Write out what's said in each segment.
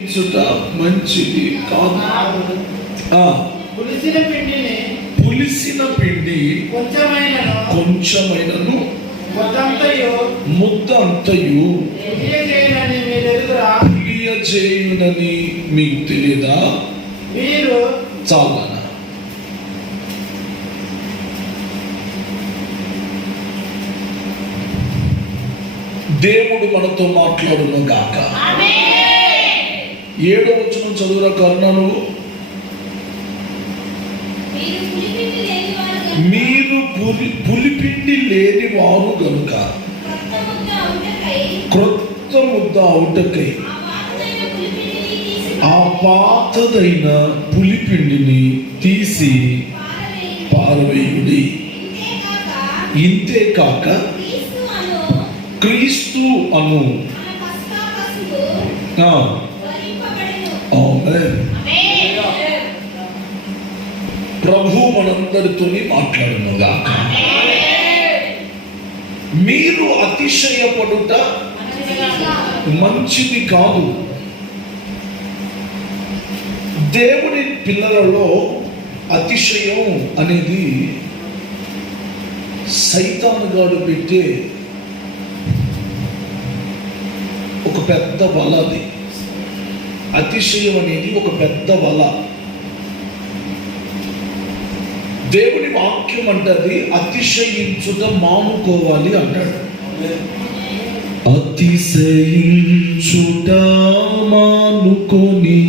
మంచిది కాదు. పులిసిన పిండి కొంచెమైనను ముద్దంతయు చేయనని మీకు తెలియదా? మీరు చాలా దేవుడు మనతో మాట్లాడును గాక. 7వ వచనం చదువురా కరుణ. నువ్వు మీరు పులిపిండి లేని వారు గనుక క్రొత్త ముద్ద అవుటకై ఆ పాతదైన పులిపిండిని తీసి పారవేయుడి. ఇంతే కాక క్రీస్తు అను ప్రభు మనందరితో మాట్లాడునుగా. మీరు అతిశయపడుట మంచిది కాదు. దేవుని పిల్లలలో అతిశయం అనేది సైతానుగాడు పెట్టే ఒక పెద్ద వల. అది అతిశయం అనేది ఒక పెద్ద వల. దేవుని వాక్యం అంటది అతిశయించుట మానుకోవాలి అంటాడు. అతిశయించుట మానుకొని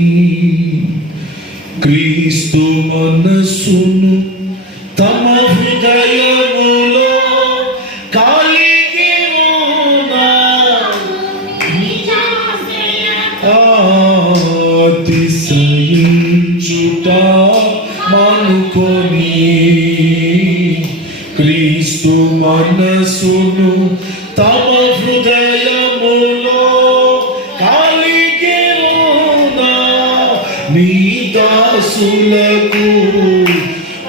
క్రీస్తు మనస్సును తమ హృదయములో అతిశయించుట మానుకొని క్రీస్తు మనస్సును తమ హృదయములో కలిగి ఉన్న నీ దాసులకు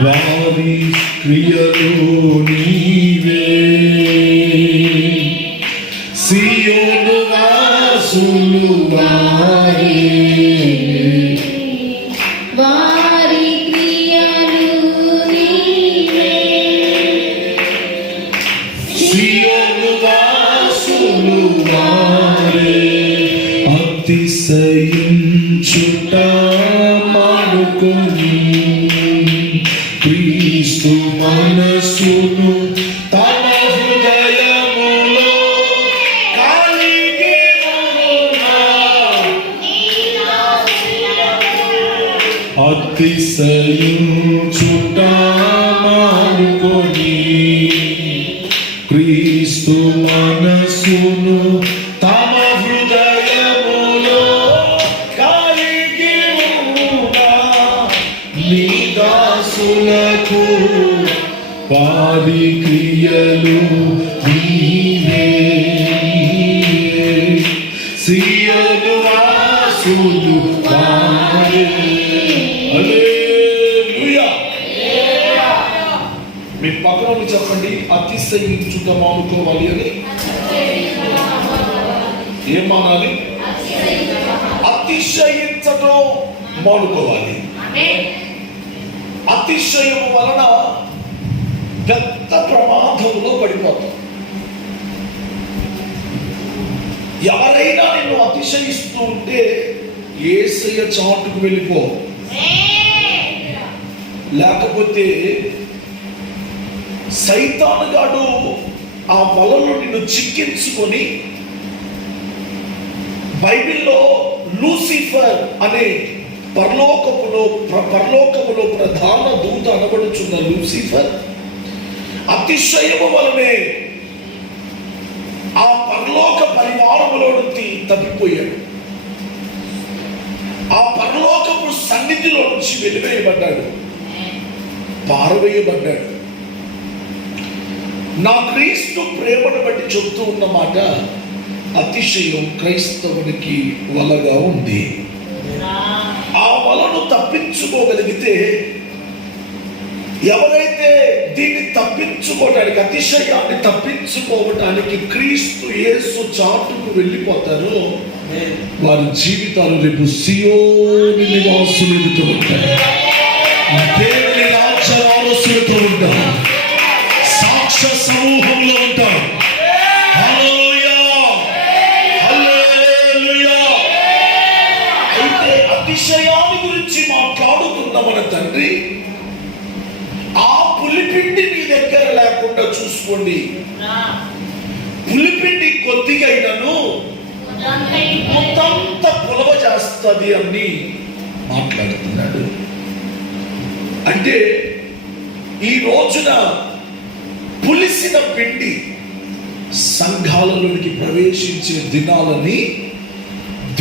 వారి క్రియలు నీవే. సియోను వాసులు వారే, వారి క్రియలు నీవే. సియోను వాసులు వారే. అతిశయించుట మానుకొని క్రీస్తు మనస్సును తమ హృదయములో కలిగి ఉన్న అతిశయించుట మానుకొని క్రీస్తు మనస్సును తమ హృదయములో కలిగి ఉన్న నీ దాసులకు వారి క్రియలు నీవే. సియోను వాసులు వారే. హల్లెలూయా. మీ పక్కన చెప్పండి, అతిశయించుట మానుకోవాలి అని. ఏం మానాలి? అతిశయించటం మానుకోవాలి. అతిశయం వలన పెద్ద ప్రమాదంలో పడిపోతాం. ఎవరైనా నిన్ను అతిశయిస్తూ ఉంటే యేసయ్య చాటుకు వెళ్ళిపో. లేకపోతే సైతానుగాడు ఆ వలలో నిన్ను చిక్కించుకొని, బైబిల్లో లూసిఫర్ అనే పరలోకములో ప్రధాన దూత అనబడుచున్న లూసిఫర్ అతిశయము వలనే ఆ పరలోక పరివారములో నుంచి తప్పిపోయాడు. ఆ పరలోకపు సన్నిధిలో నుంచి వెలివేయబడ్డాడు, పారవేయబడ్డాడు. నా క్రీస్తు ప్రేమను బట్టి చెబుతూ ఉన్న మాట, అతిశయం క్రైస్తవునికి వలగా ఉంది. ఆ వలను తప్పించుకోగలిగితే, ఎవరైతే దీన్ని తప్పించుకోవడానికి, అతిశయాన్ని తప్పించుకోవటానికి క్రీస్తు యేసు చాటుకు వెళ్ళిపోతారో వారి జీవితాలు రేపు సియోని నివాసులు ఎదుట ఉంటాయి. దేవుని రాజ్య వారసులతో ఉంటారు. సాక్ష్య సమూహంలో ఉంటారు. హల్లెలూయా, హల్లెలూయా. అయితే అతిశయాన్ని గురించి మాట్లాడుతున్న మన తండ్రి, ఆ పులిపిండి మీ దగ్గర లేకుండా చూసుకోండి. పులిపిండి కొద్దిగా అయినను మొత్తంత పులవ చేస్తుంది అని మాట్లాడుతున్నాడు. అంటే ఈ రోజున పులిసిన పిండి సంఘాలలోనికి ప్రవేశించే దినాలని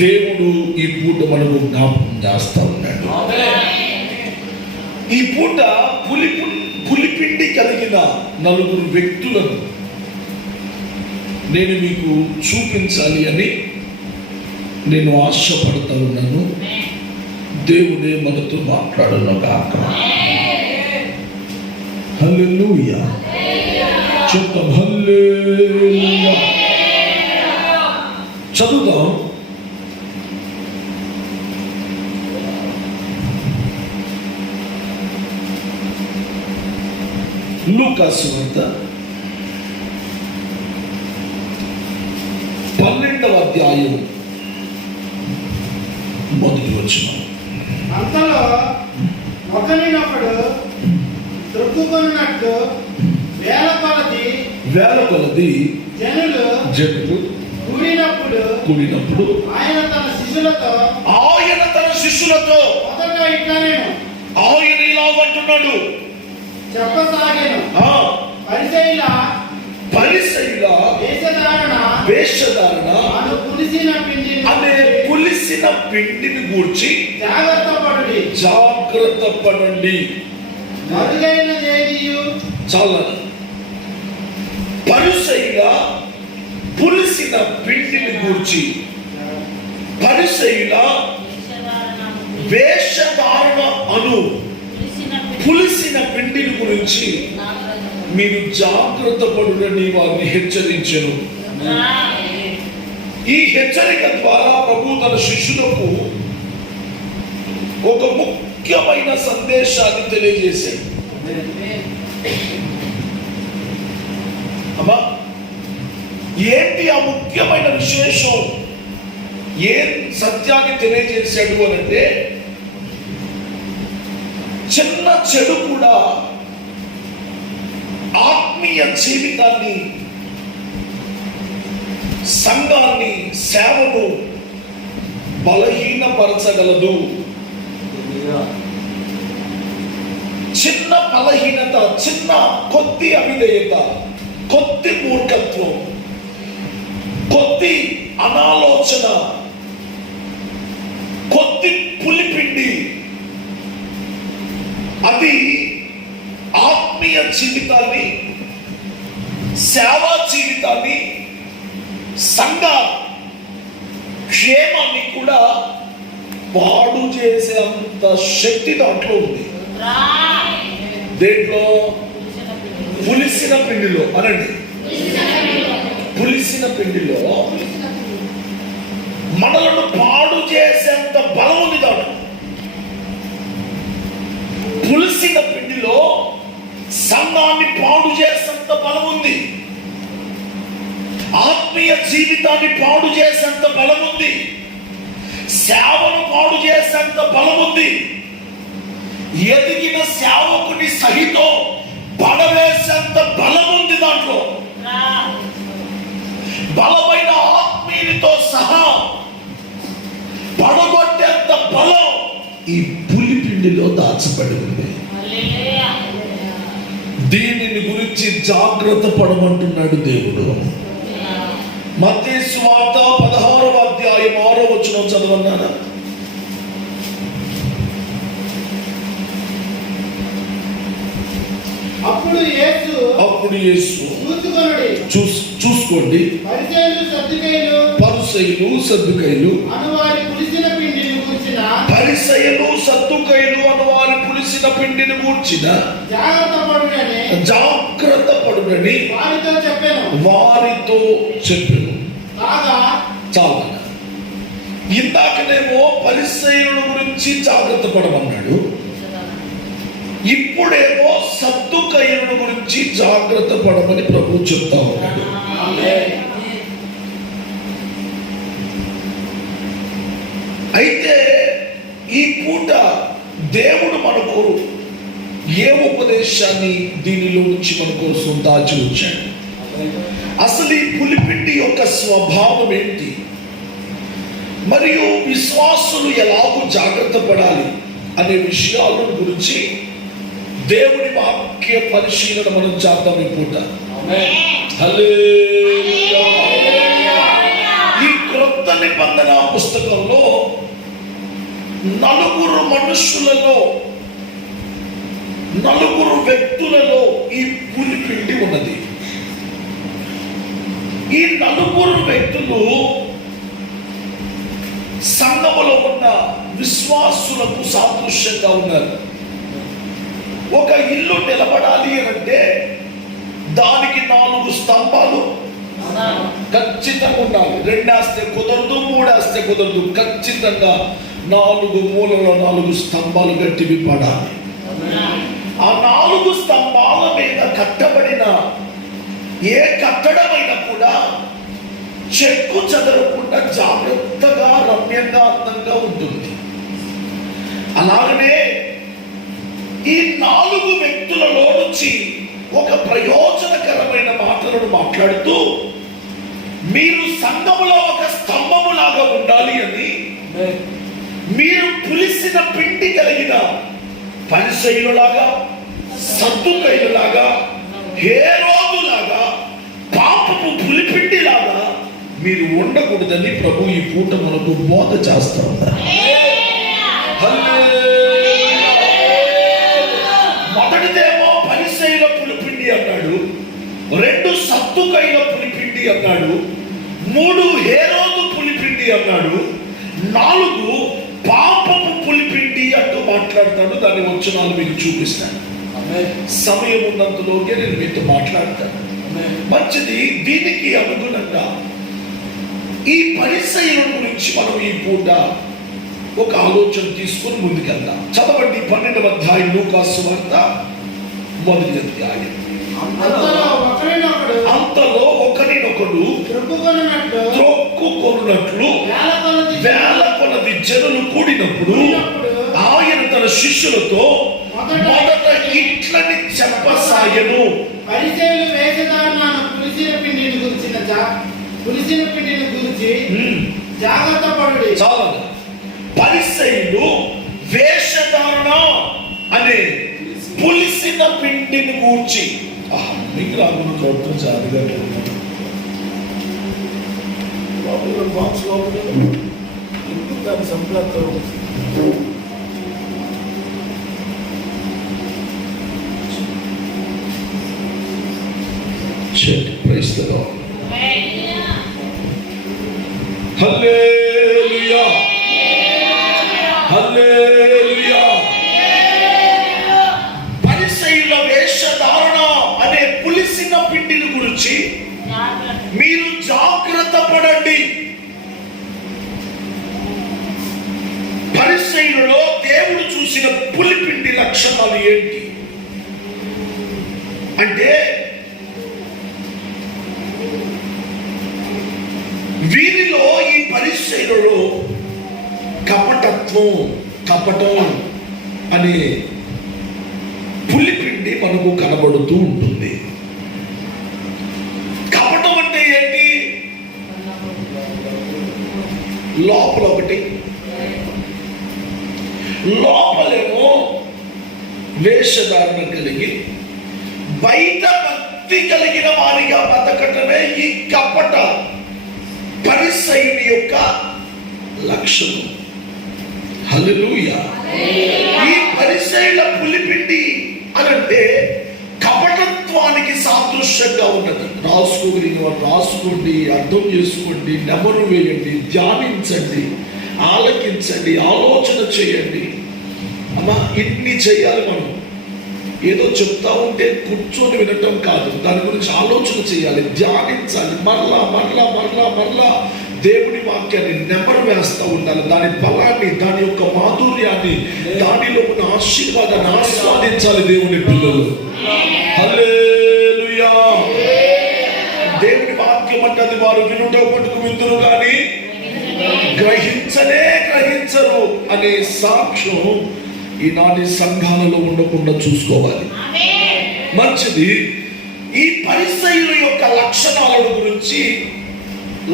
దేవుడు ఈ పూట మనకు జ్ఞాపకం చేస్తా ఉన్నాడు. ఈ పూట పులిపిండి కలిగిన 4 వ్యక్తులను నేను మీకు చూపించాలి అని నేను ఆశపడతా ఉన్నాను. దేవుడే మనతో మాట్లాడును గాక. హల్లెలూయా. చెప్తాం హల్లెలూయా. చదువుదాం. లూకా సువార్త 12వ అధ్యాయం మొదటి వచనం. అంతలో ఒకరినొకడు త్రొక్కుకొనున్నట్టు వేల కొలది జనులు కూడినప్పుడు ఆయన తన శిష్యులతో మొదట ఇట్లానేను ఆయన ఇలాగంటున్నాడు, చెప్పసాగాను. పరిసయ్యుల వేషధారణ అనే పులిసిన పిండిని గూర్చి జాగ్రత్త పడండి. చాలా పరిసయ్యుల పులిసిన పిండిని గూర్చి, పరిసయ్యుల వేషధారణ అను పులిసిన పిండిని గురించి మీరు జాగ్రత్త పడునని వారిని హెచ్చరించెను. ఈ హెచ్చరిక ద్వారా ప్రభు తన శిష్యులకు ఒక ముఖ్యమైన సందేశాన్ని తెలియజేశాడు. అమ్మా, ఏంటి ఆ ముఖ్యమైన విశేషం? ఏం సత్యాన్ని తెలియజేశాడు అనంటే, చిన్న చెడు కూడా ఆత్మీయ జీవితాన్ని, సంఘాన్ని, సేవను బలహీనపరచగలదు. చిన్న బలహీనత, చిన్న కొద్ది అవిధేయత, కొద్ది మూర్ఖత్వం, కొద్ది అనాలోచన, కొద్ది పులిపిండి, అది ఆత్మీయ జీవితాన్ని, సేవా జీవితాన్ని, సంఘ క్షేమాన్ని కూడా పాడు చేసేంత శక్తి దాంట్లో ఉంది. దేంట్లో? పులిసిన పిండిలో. అనండి, పులిసిన పిండిలో మనలను పాడు చేసేంత బలం ఉంది దాంట్లో. పులిసిన పిండిలో సంఘాన్ని పాడు చేసేంత బలం ఉంది. ఆత్మీయ జీవితాన్ని పాడు చేసేంత బలం ఉంది. సేవను పాడు చేసేంత బలం ఉంది. ఎదిగిన సేవకుని సహితం పడవేసేంత బలం ఉంది దాంట్లో. బలమైన ఆత్మీయులతో సహా పడగొట్టేంత బలం ఈ పులిపిండిలో దాచబడి ఉంది. దీనిని గురించి జాగ్రత్త పడమంటున్నాడు దేవుడు. మత్తయి సువార్త 16వ అధ్యాయం 6వ వచనం చదవన్నానా? అప్పుడు యేసు చూసుకోండి, పరిసయ్యులు సద్దుకైలు అనువారి పులిసిన పిండిని గూర్చిన జాగ్రత్త పడునని వారితో చెప్పెను. చాలా ఇందాకనేమో పరిసయ్యుల గురించి జాగ్రత్త పడమన్నాడు, ఇప్పుడేమో సద్దుకయ్యుల గురించి జాగ్రత్త పడమని ప్రభు చెప్తా ఉన్నాడు. అయితే ఈ పూట దేవుడు మనకు ఏ ఉపదేశాన్ని దీనిలో నుంచి మన కోసం దాచి ఉంచాడు? అసలు ఈ పులిపిండి యొక్క స్వభావం ఏంటి, మరియు విశ్వాసులు ఎలాగో జాగ్రత్త పడాలి అనే విషయాల గురించి దేవుని వాక్య పరిశీలన మనం చేద్దాం ఈ పూట. హల్లెలూయా. ఈ క్రొత్త నిబంధన పుస్తకంలో నలుగురు మనుషులలో, నలుగురు వ్యక్తులలో ఈ పులిపిండి ఉన్నది. ఈ నలుగురు వ్యక్తులు సంఘములో ఉన్న విశ్వాసులకు సాదృశ్యంగా ఉన్నారు. ఒక ఇల్లు నిలబడాలి అంటే దానికి 4 స్తంభాలు ఖచ్చితంగా ఉండాలి. 2 వేస్తే కుదరదు, 3 వేస్తే కుదరదు. ఖచ్చితంగా 4 మూలలో 4 స్తంభాలు గట్టివి పడాలి. ఆ 4 స్తంభాల మీద కట్టబడిన ఏ కట్టడమైనా కూడా చెక్కు చెదరకుండా జాగ్రత్తగా రమ్యంగా అందంగా ఉంటుంది. అలాగనే ఈ 4 వ్యక్తులలో నుంచి ఒక ప్రయోజనకరమైన మాటలను మాట్లాడుతూ, మీరు సంఘములో ఒక స్తంభములాగా ఉండాలి అని, మీరు పులిసిన పిండి కలిగిన పరిసయ్యులాగా, సద్దుకయ్యులాగా, హేరోదులాగా, పాపపు పులిపిండిలాగా మీరు ఉండకూడదని ప్రభు ఈ పూట మనకు బోధ చేస్తా ఉన్నారు. మొదటిదేమో పరిసయ్యుల పులిపిండి అన్నాడు, 2 సద్దుకయ్యుల పులిపిండి అన్నాడు, 3 హేరోదు పులిపిండి అన్నాడు, 4 పాపపు పులిపిండి అంటూ మాట్లాడతాడు. దాని వచనాలు మీకు చూపిస్తాను. సమయం ఉన్నంతలోనే నేను మీతో మాట్లాడతాను. మంచిది. దీనికి అనుగుణంగా ఈ పరిసయ్యుల గురించి మనం ఈ పూట ఒక ఆలోచన తీసుకొని ముందుకెళ్దాం. చదవండి 12వ అధ్యాయం లూకాసు సువార్త 1వ అధ్యాయం. అంతలో ఒకరినొకడు త్రొక్కుకొనున్నట్లు వేల కొలది జనులు కూడినప్పుడు ఆయన తన శిష్యులతో మొదట ఇట్లని చెప్పసాగెను. పరిసయ్యులు వేషధారణను పులిసిన పిండిని గురించి జాగ్రత్త పడుడి. చాలా పరిసయ్యులు వేషధారణ అనే పులిసిన పిండిని గూర్చి, మీకు రాకుండా చూడటం జాతిగా బాక్స్ లోపల ఎందుకు దాని సంప్రాప్తం ప్రైజ్ ది లార్డ్. హల్లెలూయా, హల్లెలూయా. పరిసయ్యుల వేషధారణ అనే పులిసిన పిండిని గురించి మీరు జాగ్రత్త పడండి. పరిసయ్యులలో దేవుడు చూసిన పులిపిండి లక్షణాలు ఏంటి అంటే, వీరిలో ఈ పరిసయ్యులలో కపటం అనే పులిపిండి మనకు కనబడుతూ ఉంటుంది. కపటం అంటే ఏంటి? లోపల ఒకటి, లోపలేమో వేషధారణ కలిగి బయట భక్తి కలిగిన వారిగా బతకటమే ఈ కపట పరిసయ్యుని యొక్క లక్షణం. హల్లెలూయా. ఈ పరిసయ్యుల పులిపిండి అనంటే కపటత్వానికి సాదృశ్యంగా ఉన్నది. రాసుకోగలిగిన వారు రాసుకోండి, అర్థం చేసుకోండి, నెమరు వేయండి, ధ్యానించండి, ఆలకించండి, ఆలోచన చేయండి. అమ్మా, ఇన్ని చేయాలి మనం. ఏదో చెప్తా ఉంటే కూర్చొని వినటం కాదు, దాని గురించి ఆలోచన చేయాలి, ధ్యానించాలి, మరలా మరలా మరలా మరలా దేవుని వాక్యాన్ని నెమరు వేస్తూ ఉండాలి. దాని బలాన్ని, దాని యొక్క మాధుర్యాన్ని, దానిలో ఉన్న ఆశీర్వాదాన్ని ఆస్వాదించాలి దేవుని పిల్లలు. హల్లెలూయా. దేవుని వాక్యం అంటే వారు వినుట మటుకు విందురు కానీ గ్రహించరు అనే సాక్ష్యం ఈనాటి సంఘాలలో ఉండకుండా చూసుకోవాలి. మంచిది. ఈ పరిసయ్యుల యొక్క లక్షణాల గురించి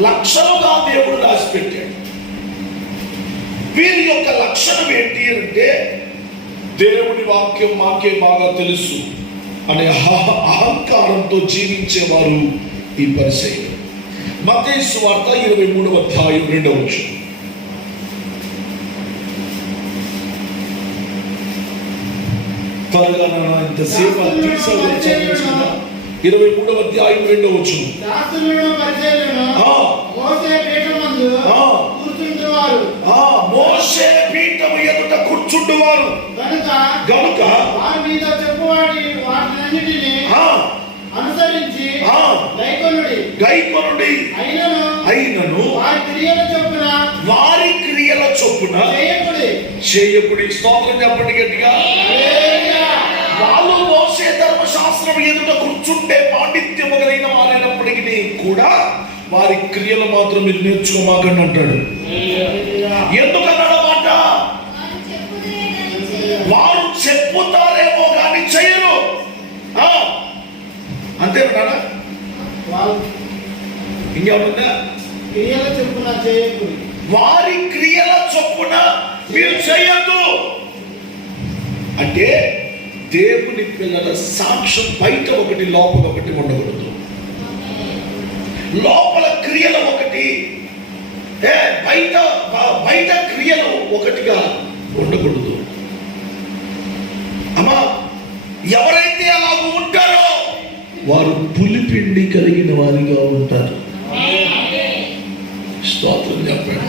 లక్షణంగా దేవుడు రాసిపెట్టాడు. వీరి యొక్క లక్షణం ఏంటి అంటే దేవుని వాక్యం మాకే బాగా తెలుసు అనే అహంకారంతో జీవించేవారు ఈ పరిసయ్యులు. మత్తయి సువార్త 23వ అధ్యాయం 2వ వచనం. త్వరగా నాన్న ఇంతసేపు 23వ అధ్యాయం 2వ వచనం. మోషే పీఠము ఎదుట కూర్చుంటువారు గనుక వారి మీద చెప్పువాడి వాటినన్నిటిని అనుసరించి గైకొనుడి అయినను వారి క్రియల చొప్పున చేయకుడి. స్తోత్రం చెప్పండి గట్టిగా. వాళ్ళు మోసే ధర్మశాస్త్రం ఎదుట కూర్చుంటే పాండిత్యము కలిగిన వారైనప్పటికీ కూడా వారి క్రియలు మాత్రం మీరు నేర్చుకోమాకండి అంటాడు. ఎందుకన్నాడన్నమాట? వారు చెప్పుతారేమో కానీ చేయరు. అంతేనా? ఇంకేమన్నా? క్రియల చొప్పున చేయకుడి. వారి క్రియల చొప్పున మీరు చేయొద్దు అంటే దేవుని పిల్లల సాక్ష్యం బయట ఒకటి, లోపల ఒకటి ఉండకూడదు. లోపల క్రియలు ఒకటి, బయట క్రియలు ఒకటిగా ఉండకూడదు. అమ్మా, ఎవరైతే అలా ఉంటారో వారు పులిపిండి కలిగిన వారిగా ఉంటారు. స్తోత్రం చెప్పండి.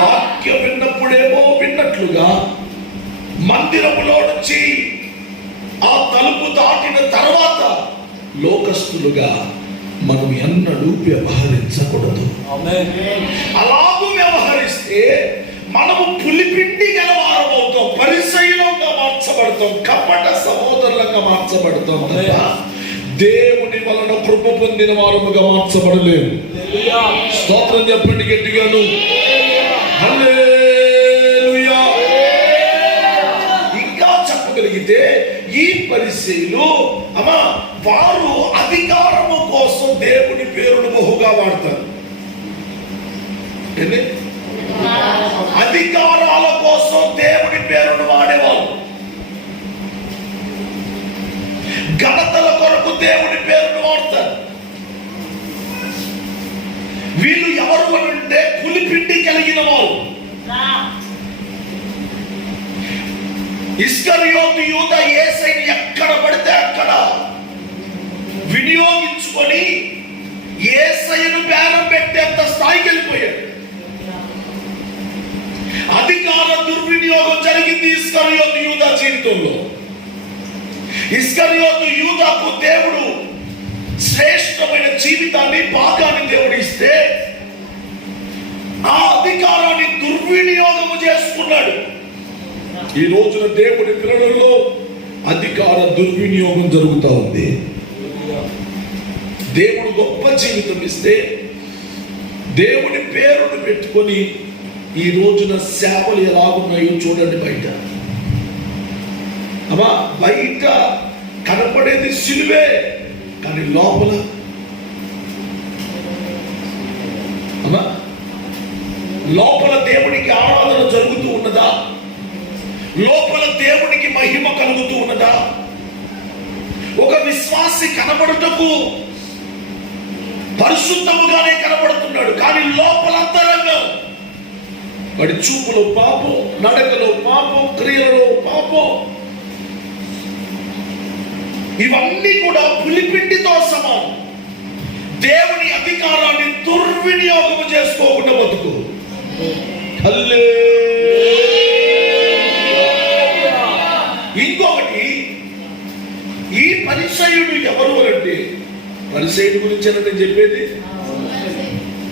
వాక్యం విన్నప్పుడేమో విన్నట్లుగా మందిరములో నుంచి ఆ తలుపు దాటిన తర్వాత లోకస్తులుగా మనం ఎన్నడూ వ్యవహరించకూడదు. అలాగూ వ్యవహరిస్తే మనము పులిపిండి గలవారం అవుతాం, పరిసయ్యులంగా మార్చబడతాం, కపట సహోదరులంగా మార్చబడతాం. దేవుని వలన కృప పొందిన వారముగా మార్చబడలేము. స్తోత్రం చెప్పండి గట్టిగాను. హల్లెలూయా. ఇంకా చెప్పగలిగితే ఈ పరిసయ్యులు అమ్మా వారు అధికారము కోసం దేవుని పేరును బహుగా వాడతారు. అధికారాల కోసం దేవుని పేరును వాడేవారు. ఘనతల కొరకు దేవుని పేరును వాడతారు. వీళ్ళు ఎవరు అంటే పులిపిండి కలిగిన వారు. ఇస్కరియోతు యూదా యేసయ్యను ఎక్కడ పడితే అక్కడ వినియోగించుకొని యేసయ్యను బేరం పెట్టేంత స్థాయికి వెళ్ళిపోయాడు. అధికార దుర్వినియోగం జరిగింది ఇస్కరియోతు యూదా జీవితంలో. ఇస్కరియోతు యూదాకు దేవుడు శ్రేష్టమైన జీవితాన్ని, భాగాన్ని దేవుడు ఇస్తే ఆ అధికారాన్ని దుర్వినియోగము చేసుకున్నాడు. ఈ రోజున దేవుడి పిల్లలలో అధికార దుర్వినియోగం జరుగుతూ ఉంది. దేవుడు గొప్ప జీవితం ఇస్తే దేవుడి పేరును పెట్టుకొని ఈ రోజున సేవలు ఎలా ఉన్నాయో చూడండి. బయట అమ్మా బయట కనపడేది సిలువే, కానీ లోపల అమ్మా లోపల దేవునికి ఆరాధన జరుగుతూ ఉన్నదా? లోపల దేవునికి మహిమ కలుగుతూ ఉన్నదా? ఒక విశ్వాసి కనబడుటకు పరిశుద్ధముగానే కనబడుతున్నాడు, కానీ లోపల అంతరంగం వాడి చూపులో పాపం, నడకలో పాపం, క్రియలలో పాపం. ఇవన్నీ కూడా పులిపిండితో సమానం. దేవుని అధికారాన్ని దుర్వినియోగం చేసుకోకుండా బతుకు. ఇంకొకటి, ఈ పరిసయ్యుడు ఎవరు అంటే, పరిసయ్యుడి గురించి నేను చెప్పేది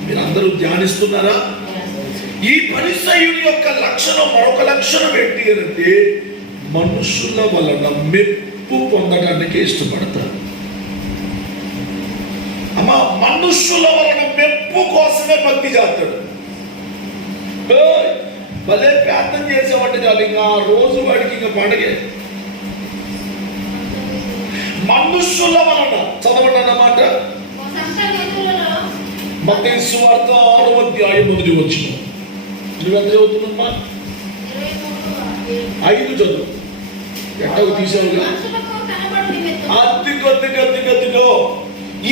మీరు అందరూ ధ్యానిస్తున్నారా? ఈ పరిసయ్యుని యొక్క లక్షణం, మరొక లక్షణం ఏంటి అంటే మనుషుల వలన మెప్పు పొందడానికి ఇష్టపడతారు. అమ్మా, మనుషుల వలన మెప్పు కోసమే భక్తి చేస్తాడు. భలే ప్రార్థన చేసేవాడి చాలు, ఇంకా ఆ రోజు వాడికి ఇంకా పండగే. మనుషుల వలన చదవండి అన్నమాట. మత్తయి సువార్త 6వ అధ్యాయం 1వ వచనం. నువ్వెంత చదువుతున్నామ్మా? 5 చదువు. ఎట్టకు తీసావుగా? అద్దిగో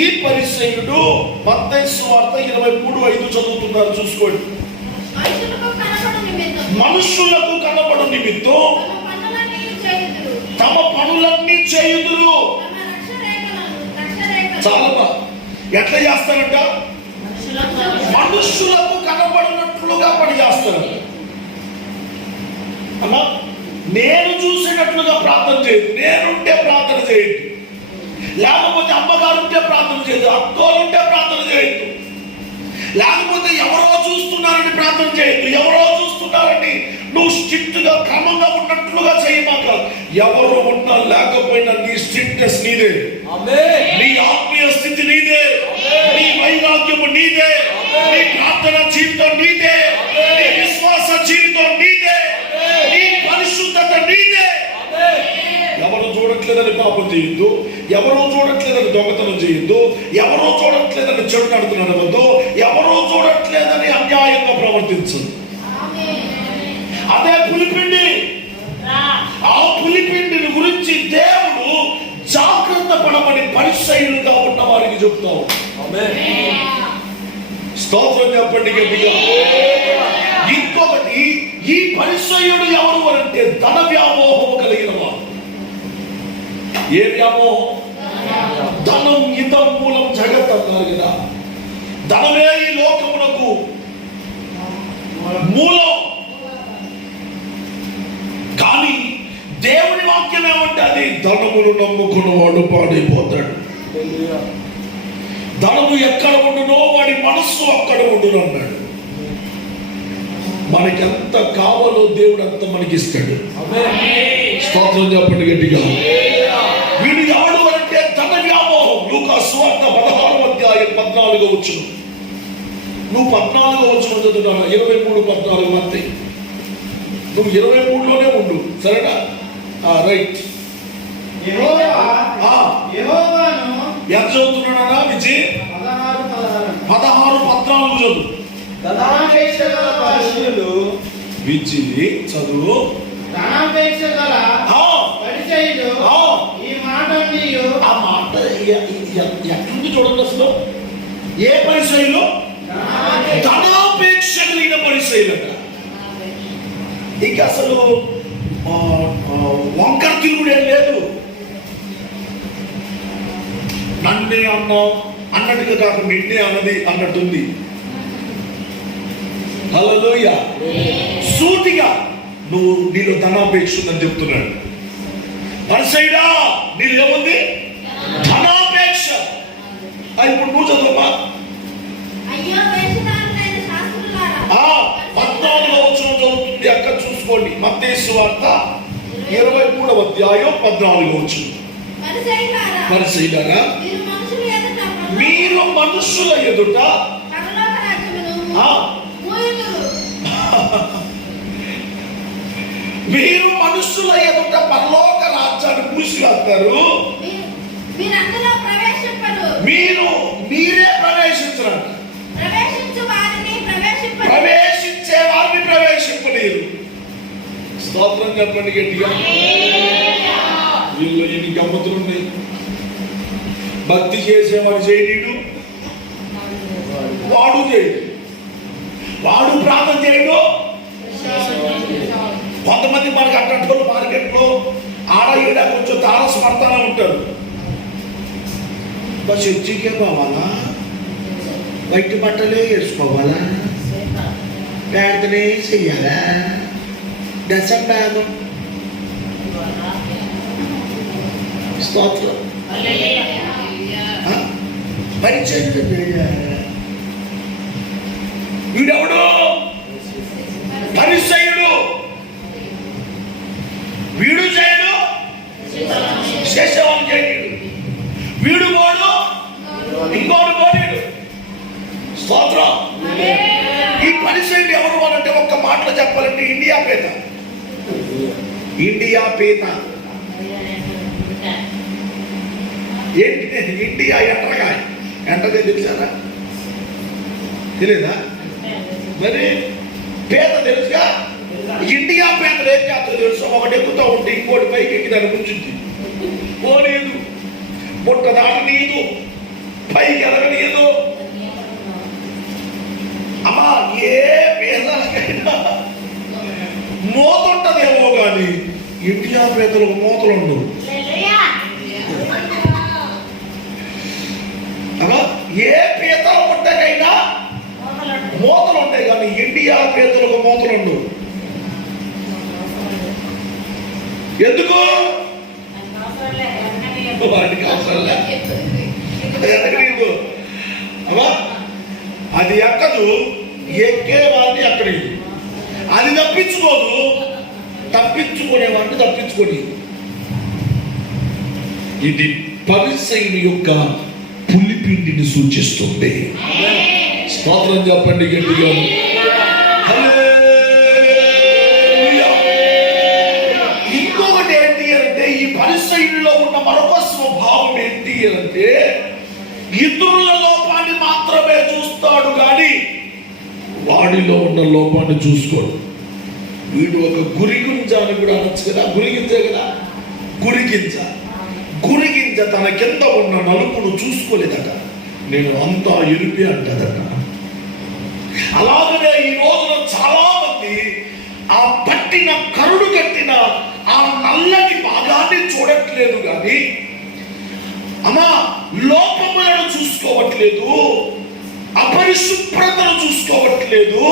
ఈ పరిసయ్యుడు మత్తయి సువార్త 23:5 చదువుతున్నారు, చూసుకోండి. మనుషులకు కనబడు నిమిత్తం తమ పనులన్నీ చేయుదురు. చాలా ఎట్లా చేస్తారంట? మనుషులకు కనబడినట్లుగా పని చేస్తారు. అమ్మా, నేను చూసినట్లుగా ప్రార్థన చేయదు. నేనుంటే ప్రార్థన చేయదు, లేకపోతే అమ్మగారు ఉంటే ప్రార్థన చేయదు, అక్కలు ఉంటే ప్రార్థన చేయొద్దు, లేకపోతే ఎవరో చూస్తున్నారని ప్రార్థన చేయొద్దు. ఎవరో చూస్తున్నారని నువ్వు స్ట్రిక్ట్ గా క్రమంగా ఉన్నట్లుగా చేయమాక. ఎవరో ఉన్నా లేకపోయినా నీ స్ట్రిక్ట్నెస్ నీదే, నీ ఆత్మీయ స్థితి నీదే, నీ వైరాగ్యము నీదే, నీ ప్రార్థన జీవితం నీదే, నీ విశ్వాస జీవితం నీదే, నీ పరిశుద్ధత నీదే. ఎవరు చూడట్లేదని పాపం చేయొద్దు, ఎవరో చూడట్లేదని దొంగతనం చేయొద్దు, ఎవరో చూడట్లేదని చెడు నడుతున్నవద్దు, ఎవరో చూడట్లేదని అన్యాయంగా ప్రవర్తించు. అదే పులిపిండి. ఆ పులిపిండిని గురించి దేవుడు జాగ్రత్త పడమని పరిసయ్యులుగా ఉన్న వారికి చెప్తావు. స్తోత్రం చెప్పండి గట్టిగా. ఇంకొకటి, ఈ పరిసయ్యుడు ఎవరు అంటే ధన వ్యామోహం కలిగిన వాడు. ఏ వ్యామోహం? ధనం ఇదం మూలం జగత్ అన్నారు కదా. ధనమే ఈ లోకమునకు మూలం. కానీ దేవుని వాక్యం ఏమంటే అది ధనమును నమ్ముకున్నవాడు పాడైపోతాడు. ధనము ఎక్కడ ఉండునో వాడి మనస్సు అక్కడ ఉండును అన్నాడు. మనకి ఎంత కావాలో దేవుడు అంత మనకి ఇస్తాడు. స్తోత్రం చెప్పండి గట్టిగా. వీడు ఎవడు అంటే ధన వ్యామోహం. లూకా సువార్త 16వ అధ్యాయం 14వ వచనం. నువ్వు 14వ వచనం చదువుతున్నావు, 23:14 అంతే. నువ్వు 23లోనే ఉండు, సరేనా? రైట్. ఎంత చదువుతున్నాడా విజయ్? 16:14 చదువు. విజయ్ చదువు. ఆ మాట ఎట్లుంది చూడండి అసలు. ఏ పరిచయంలో? ధనాపేక్ష కలిగిన పరిచయలట. ఇక అసలు వంకర తిరుగుడేం లేదు. నన్నే అన్నాం అన్నట్టుగా కాక నిన్నే అన్నది అన్నట్టుంది. హల్లెలూయ. సూటిగా నువ్వు నీలో ధనాపేక్ష ఉందని చెప్తున్నాడు. పరిసయ్యుడా, నీలో ఏముంది? ధనాపేక్ష. ఇప్పుడు నువ్వు చదువుమా. 14వ వచనం చదువుతుంది అక్కడ, చూసుకోండి. మత్తయి సువార్త 23వ అధ్యాయం 14వ వచనం. పరిసయ్యులారా, మీరు మనుషుల ఎదుట మీరు మనుషుల ఎదుట పరలోక రాజ్యాన్ని మూసివేస్తారు. మీరే ప్రవేశించరంట. ప్రవేశించే వారిని ప్రవేశింపలేరు. స్తోత్రం చెప్పండి గట్టిగా. వీళ్ళు ఎన్ని గమ్మతులు ఉన్నాయి. భక్తి చేసేవాడు చేయడు, వాడు చేయడు. వాడు ప్రార్థన చేయడు. కొంతమంది మనకి అట్టలు మార్కెట్లో ఆడ ఈడ కొంచెం తారసు పడతానే ఉంటారు. బస్ చర్చికే పోవాలా, బయట బట్టలే వేసుకోవాలా, ప్రార్థనే చెయ్యాలా, దశంభాగం. స్తోత్రం. పరిచయం వీడెవడు? పరిసయ్యుడు. వీడు చేయడు, శేషవం చేయడు. వీడు పోడు, ఇంకోడు పోలేడు. స్తోత్రం. ఈ పరిసయ్యుడు ఎవరు అంటే ఒక్క మాటలో చెప్పాలంటే ఇండియా పేద. ఇండియా పేద ఏంటి? ఇండియా ఎంటరకాయ. ఎంటగా తెలిసారా? తెలీదా? మరి పేద తెలుసుగా. ఇండియా పేదలు ఏం చేస్తా తెలుసు? ఒకటి ఎక్కుతూ ఉంటే ఇంకోటి పైకి ఎక్కి దాని కూర్చుంది. పోలేదు, పుట్ట దాడనీయదు, పైకి ఎదగనీయదు. అమ్మా, ఏ పేదలకైనా మోతుంటదేమో కానీ ఇండియా పేదలకు మోతలు ఉండవు. ఏ పీతల ముట్టకైనా మోతలు ఉంటాయి కానీ ఇండియా పీతలకు మోతలు ఉండవు. ఎందుకు? వాటికి అవసరం లేదు. అది ఎక్కదు, ఎక్కే వాడిని ఎక్కడి. అది తప్పించుకోదు, తప్పించుకునేవాడిని తప్పించుకొని. ఇది పరిసయ్యుని యొక్క పులిపిండిని సూచిస్తుంది. స్తోత్రం చెప్పండి గట్టిగా. ఇంకొకటి ఏంటి అంటే ఈ పరిసయ్యుల్లో ఉన్న మరొక స్వభావం ఏంటి అంటే ఇతరుల లోపాన్ని మాత్రమే చూస్తాడు కానీ వాడిలో ఉన్న లోపాన్ని చూసుకోడు. వీడు ఒక గురిగింజ అని కూడా అనొచ్చు కదా. గురిగింజే కదా. గురిగింజ తన కింద ఉన్న నలుపును చూసుకోలేదట. నేను అంతా ఎరుపి అంటదట. అలాగనే ఈ రోజున చాలా మంది ఆ పట్టిన కరుడు కట్టిన ఆ నల్లని భాగాన్ని చూడట్లేదు కానీ అమ్మా లోపములను చూసుకోవట్లేదు, అపరిశుభ్రతను చూసుకోవట్లేదు.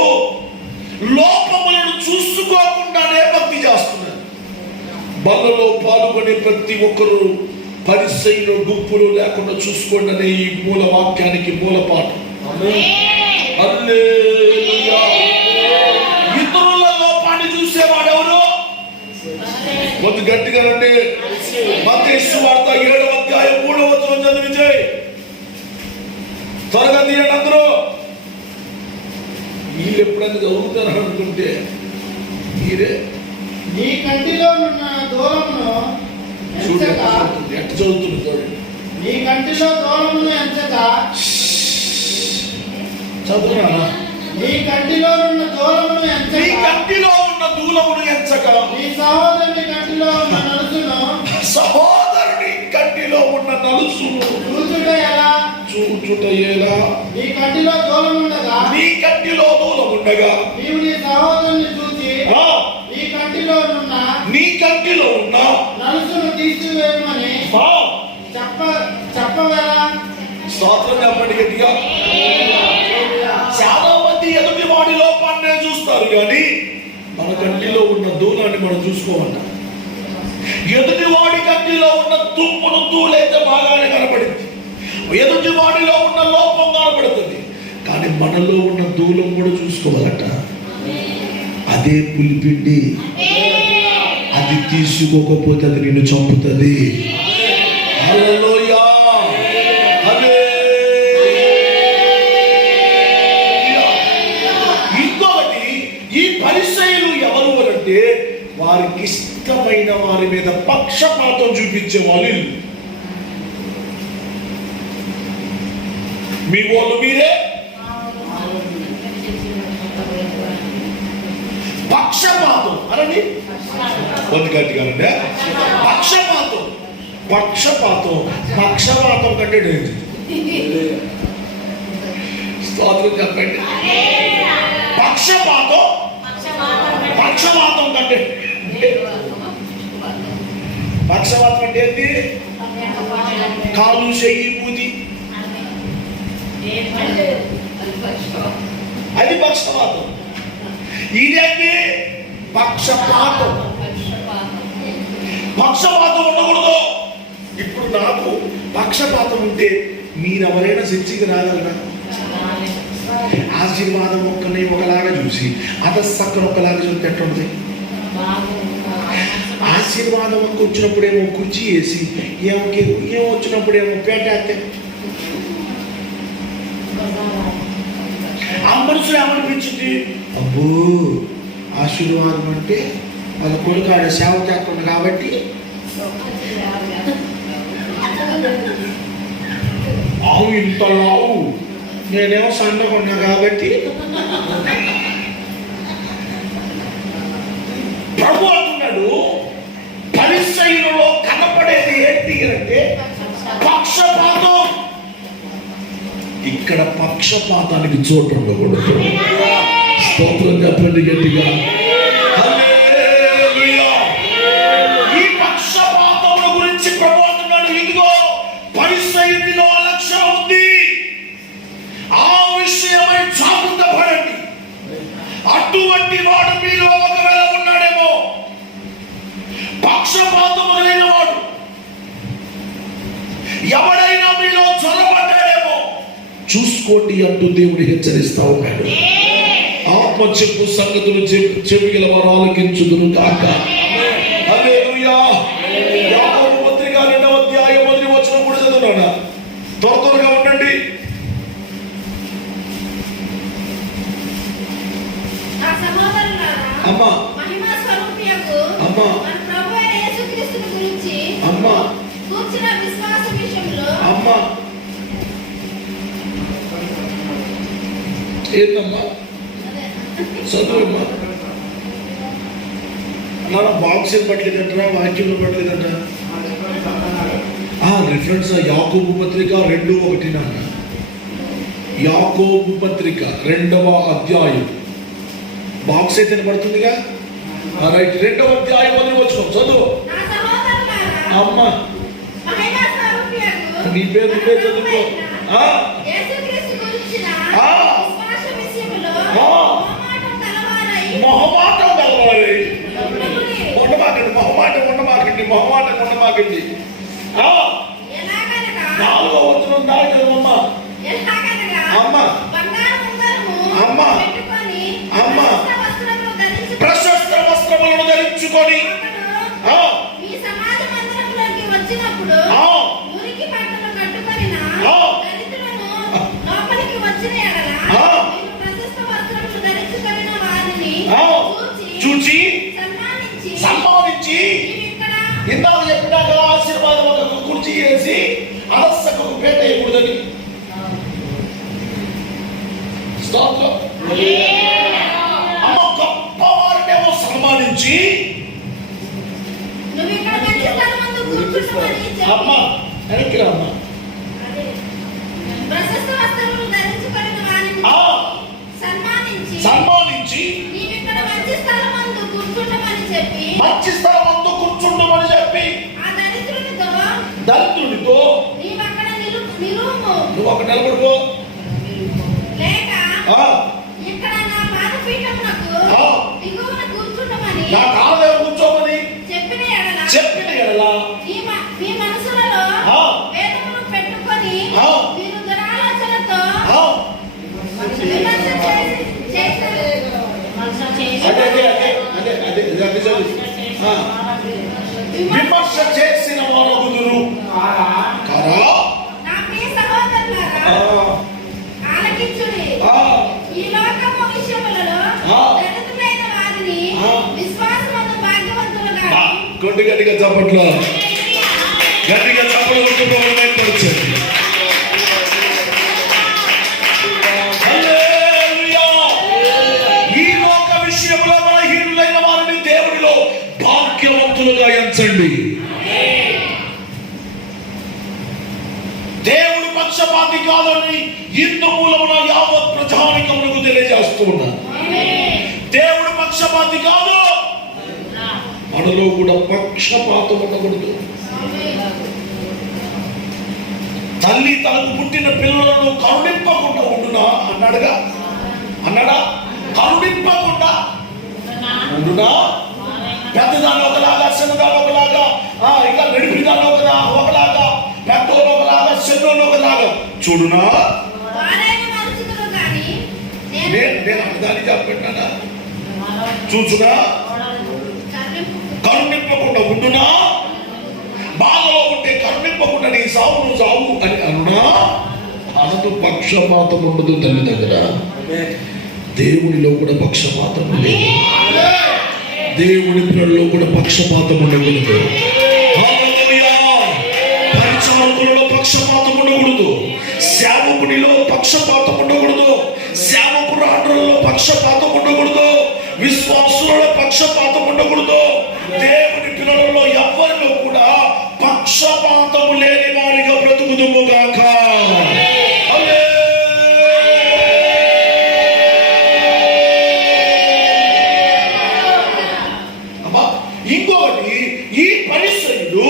లోపములను చూసుకోకుండానే భక్తి చేస్తున్నారు. బలలో పాల్గొనే ప్రతి ఒక్కరూ పరిసయ్యుల గుంపులు లేకుండా చూసుకోండి అనే ఈ మూల వాక్యానికి మూలపాఠం. హల్లెలూయా. ఇతరుల లోపాన్ని చూసేవాడెవరు? కొద్ది గట్టిగా రండి. మత్తయి సువార్త 7వ అధ్యాయం 3వ వచనం చదివించే. త్వరగా తీయండి అందరూ. వీళ్ళు ఎప్పుడైనా చదువుతారు అనుకుంటే మీరే. నీ కంటిలో ఉన్న దూలమును ఎంచక, ఎట్ట చదువుతుంది చూడండి. నీ కంటిలో దూలమును ఎంచక, చదువుతున్నా. నీ కంటిలో ఉన్న దూలమును ఎంచక, నీ కంటిలో ఉన్న దూలమును ఎంచక, నీ సహోదరుని కంటిలో ఉన్న నలుసును, సహోదరుని కంటిలో ఉన్న నలుసును చూచుట ఎలా? నీ కంటిలో దూలముండగా, నీ కంటిలో దూలముండగా నీవు నీ సహోదరుని చూచి నీ కంటిలో ఉన్న నలుసును తీసివేయమని చెప్పగలరా? స్తోత్రం చెప్పండి గట్టిగా. చాలా మంది ఎదుటి వాడి లోపాన్నే చూస్తారు కానీ మన కంటిలో ఉన్న దూలాన్ని మనం చూసుకోమంట. ఎదుటి వాడి కంటిలో ఉన్న తుప్పును తూలైతే బాగానే కనపడింది, ఎదుటి వాడిలో ఉన్న లోపం కనపడుతుంది, కానీ మనలో ఉన్న దూలం కూడా చూసుకోవాలట. అదే పులిపిండి. అది తీసుకోకపోతే అది నిన్ను చంపుతుంది. హల్లెలూయా. ఇంకొకటి, ఈ పరిసయ్యులు ఎవరు అంటే వారికి ఇష్టమైన వారి మీద పక్షపాతం చూపించే వాళ్ళు. మీ వాళ్ళు మీరే. పక్షపాతం అనండి. గట్టిగా అంటే పక్షపాతం. పక్షపాతం కంటే డేంజర్. స్తోత్రం చెప్పండి. పక్షపాతం కంటే పక్షపాతం అంటే ఏంటి? కాలు చెయ్యి పూతి, అది పక్షపాతం. ఇదేంటి? పక్షపాతం. పక్షపాతం ఉండకూడదు. ఇప్పుడు నాకు పక్షపాతం ఉంటే మీరెవరైనా చర్చికి రాగలరా? ఆశీర్వాదం మొక్కని ఒకలాగా చూసి అధస్సక్కను ఒకలాగా చూస్తే ఎట్లుంటుంది? ఆశీర్వాదం మొక్క వచ్చినప్పుడేమో కుర్చీ వేసి ఏం వచ్చినప్పుడేమో పేటేస్తే ఆ మనసులో ఏమనిపించింది? అబ్బో ఆశీర్వాదం అంటే వాళ్ళ కొడుకు ఆడ సేవ చేస్తుంది కాబట్టి ఆవు ఇంత లావు, నేనేమో సన్నగున్నా కాబట్టి. ప్రభు అంటున్నాడు పరిసయ్యులలో కనపడేది ఏంటి అంటే పక్షపాతం. ఇక్కడ పక్షపాతానికి చోటు ఉండకూడదు. స్తోత్రం చెప్పండి గట్టిగా. హల్లెలూయా. ఈ పక్షపాతముల గురించి ప్రభు అంటున్నాడు, ఇదిగో పరిసయ్యునిలో లక్ష్యం ఉంది, ఆ విషయమై జాగ్రత్త పడండి. అటువంటి వాడు మీలో ఒకవేళ ఉన్నాడేమో, పక్షపాతం మొదలైన వాడు ఎవడైనా మీలో చొరబడ్డాడేమో చూసుకోండి అంటూ దేవుడు హెచ్చరిస్తా ఉన్నాడు. ఆత్మ చెప్పు సంగతులు చెవిగల వారు ఆలకించుదురు కాక. హల్లెలూయా. యాకోబు పత్రిక 2వ అధ్యాయం 1వ వచనం కూడా చదువునా? త్వరగా ఉండండి. అమ్మా అమ్మా అమ్మా అమ్మా ఏంటమ్మా చదువమ్మా. మన బాక్స్ పట్టలేదంటారా, వాక్యంలో పట్టలేదంట. రిఫరెన్స్ యాకోబు పత్రిక 2:1 యాకోబు పత్రిక 2వ అధ్యాయం బాక్స్ అయితే పడుతుందిగా. రైట్, 2వ అధ్యాయం 1వ వచనం చదువు. అమ్మా నీ పేరు చదువుకో. మొహమాటం కలవాలి. ఉండమాకండి. 4వ వచనం దాకా అమ్మా అమ్మా అమ్మా అమ్మా ప్రశస్త వస్త్రములను ధరించుకొని చూచి సన్మానించి ఇందాక చెప్పినాక ఆశీర్వాదం ఒక కుర్చీ వేసి అలసకు పేట వేయకూడదని. అమ్మ గొప్పవారినేమో సన్మానించి అమ్మ వెనక్కి రామ్మా సన్మానించి మంచి స్థలం అందు కూర్చుండమని చెప్పి దరిద్రునితో నువ్వు అక్కడ నిలబడిపో. నా కాళ్ళ దగ్గర కూర్చోమని చెప్పిన ఎడల విమర్శ చేసిన వారు కొద్ది గట్టిగా చప్పట్లో గట్టిగా చప్పట్లు కొట్టుకోవడం. ఈ లోక విషయంలో బలహీనులైన వారిని దేవుడిలో భాగ్యవంతులుగా ఎంచండి. దేవుడు పక్షపాతి కాదని ఇందు మూలమున యావత్ ప్రజానికములకు తెలియజేస్తూ ఉన్నాను. దేవుడు పక్షపాతి కాదు, మనలో కూడా పక్షపాతం ఉండకూడదు. తల్లి తనకు పుట్టిన పిల్లలను కరుణింపకుండా ఉండునా అన్నాడా? కరుణింపకుండా ఉండునా? పెద్దదాన్ని ఒకలాగా, చిన్నదాన్ని ఒకలాగా, ఇంకా నడిపిదాన్ని ఒకలాగా, పెద్దోళ్ళు ఒకలాగా, చిన్నోళ్ళు ఒకలాగా చూడునా? నేను అన్నదాన్ని చెప్పినా చూచునా కరుణింపకుండా ఉండునా, బాధలో ఉంటే కరుణింపకుండా నీ సావు నువ్వు సావు అని అనునా అనదు. పక్షపాతం ఉండదు తల్లి దగ్గర. దేవునిలో కూడా పక్షపాతం లేదు. దేవుని పిల్లల్లో కూడా పక్షపాతం ఉండకూడదు. పరిచారకులలో పక్షపాతం ఉండకూడదు. సేవకునిలో పక్షపాతం ఉండకూడదు. సేవకురాండ్రులలో పక్షపాతం ఉండకూడదు. విశ్వాసులలో పక్షపాతం ఉండకూడదు. దేవుని పిల్లలలో ఎవరిలో కూడా పక్షపాతము లేని వారిగా బ్రతుకుదుముగాక. ఇంకొకటి, ఈ పరిసయ్యుడు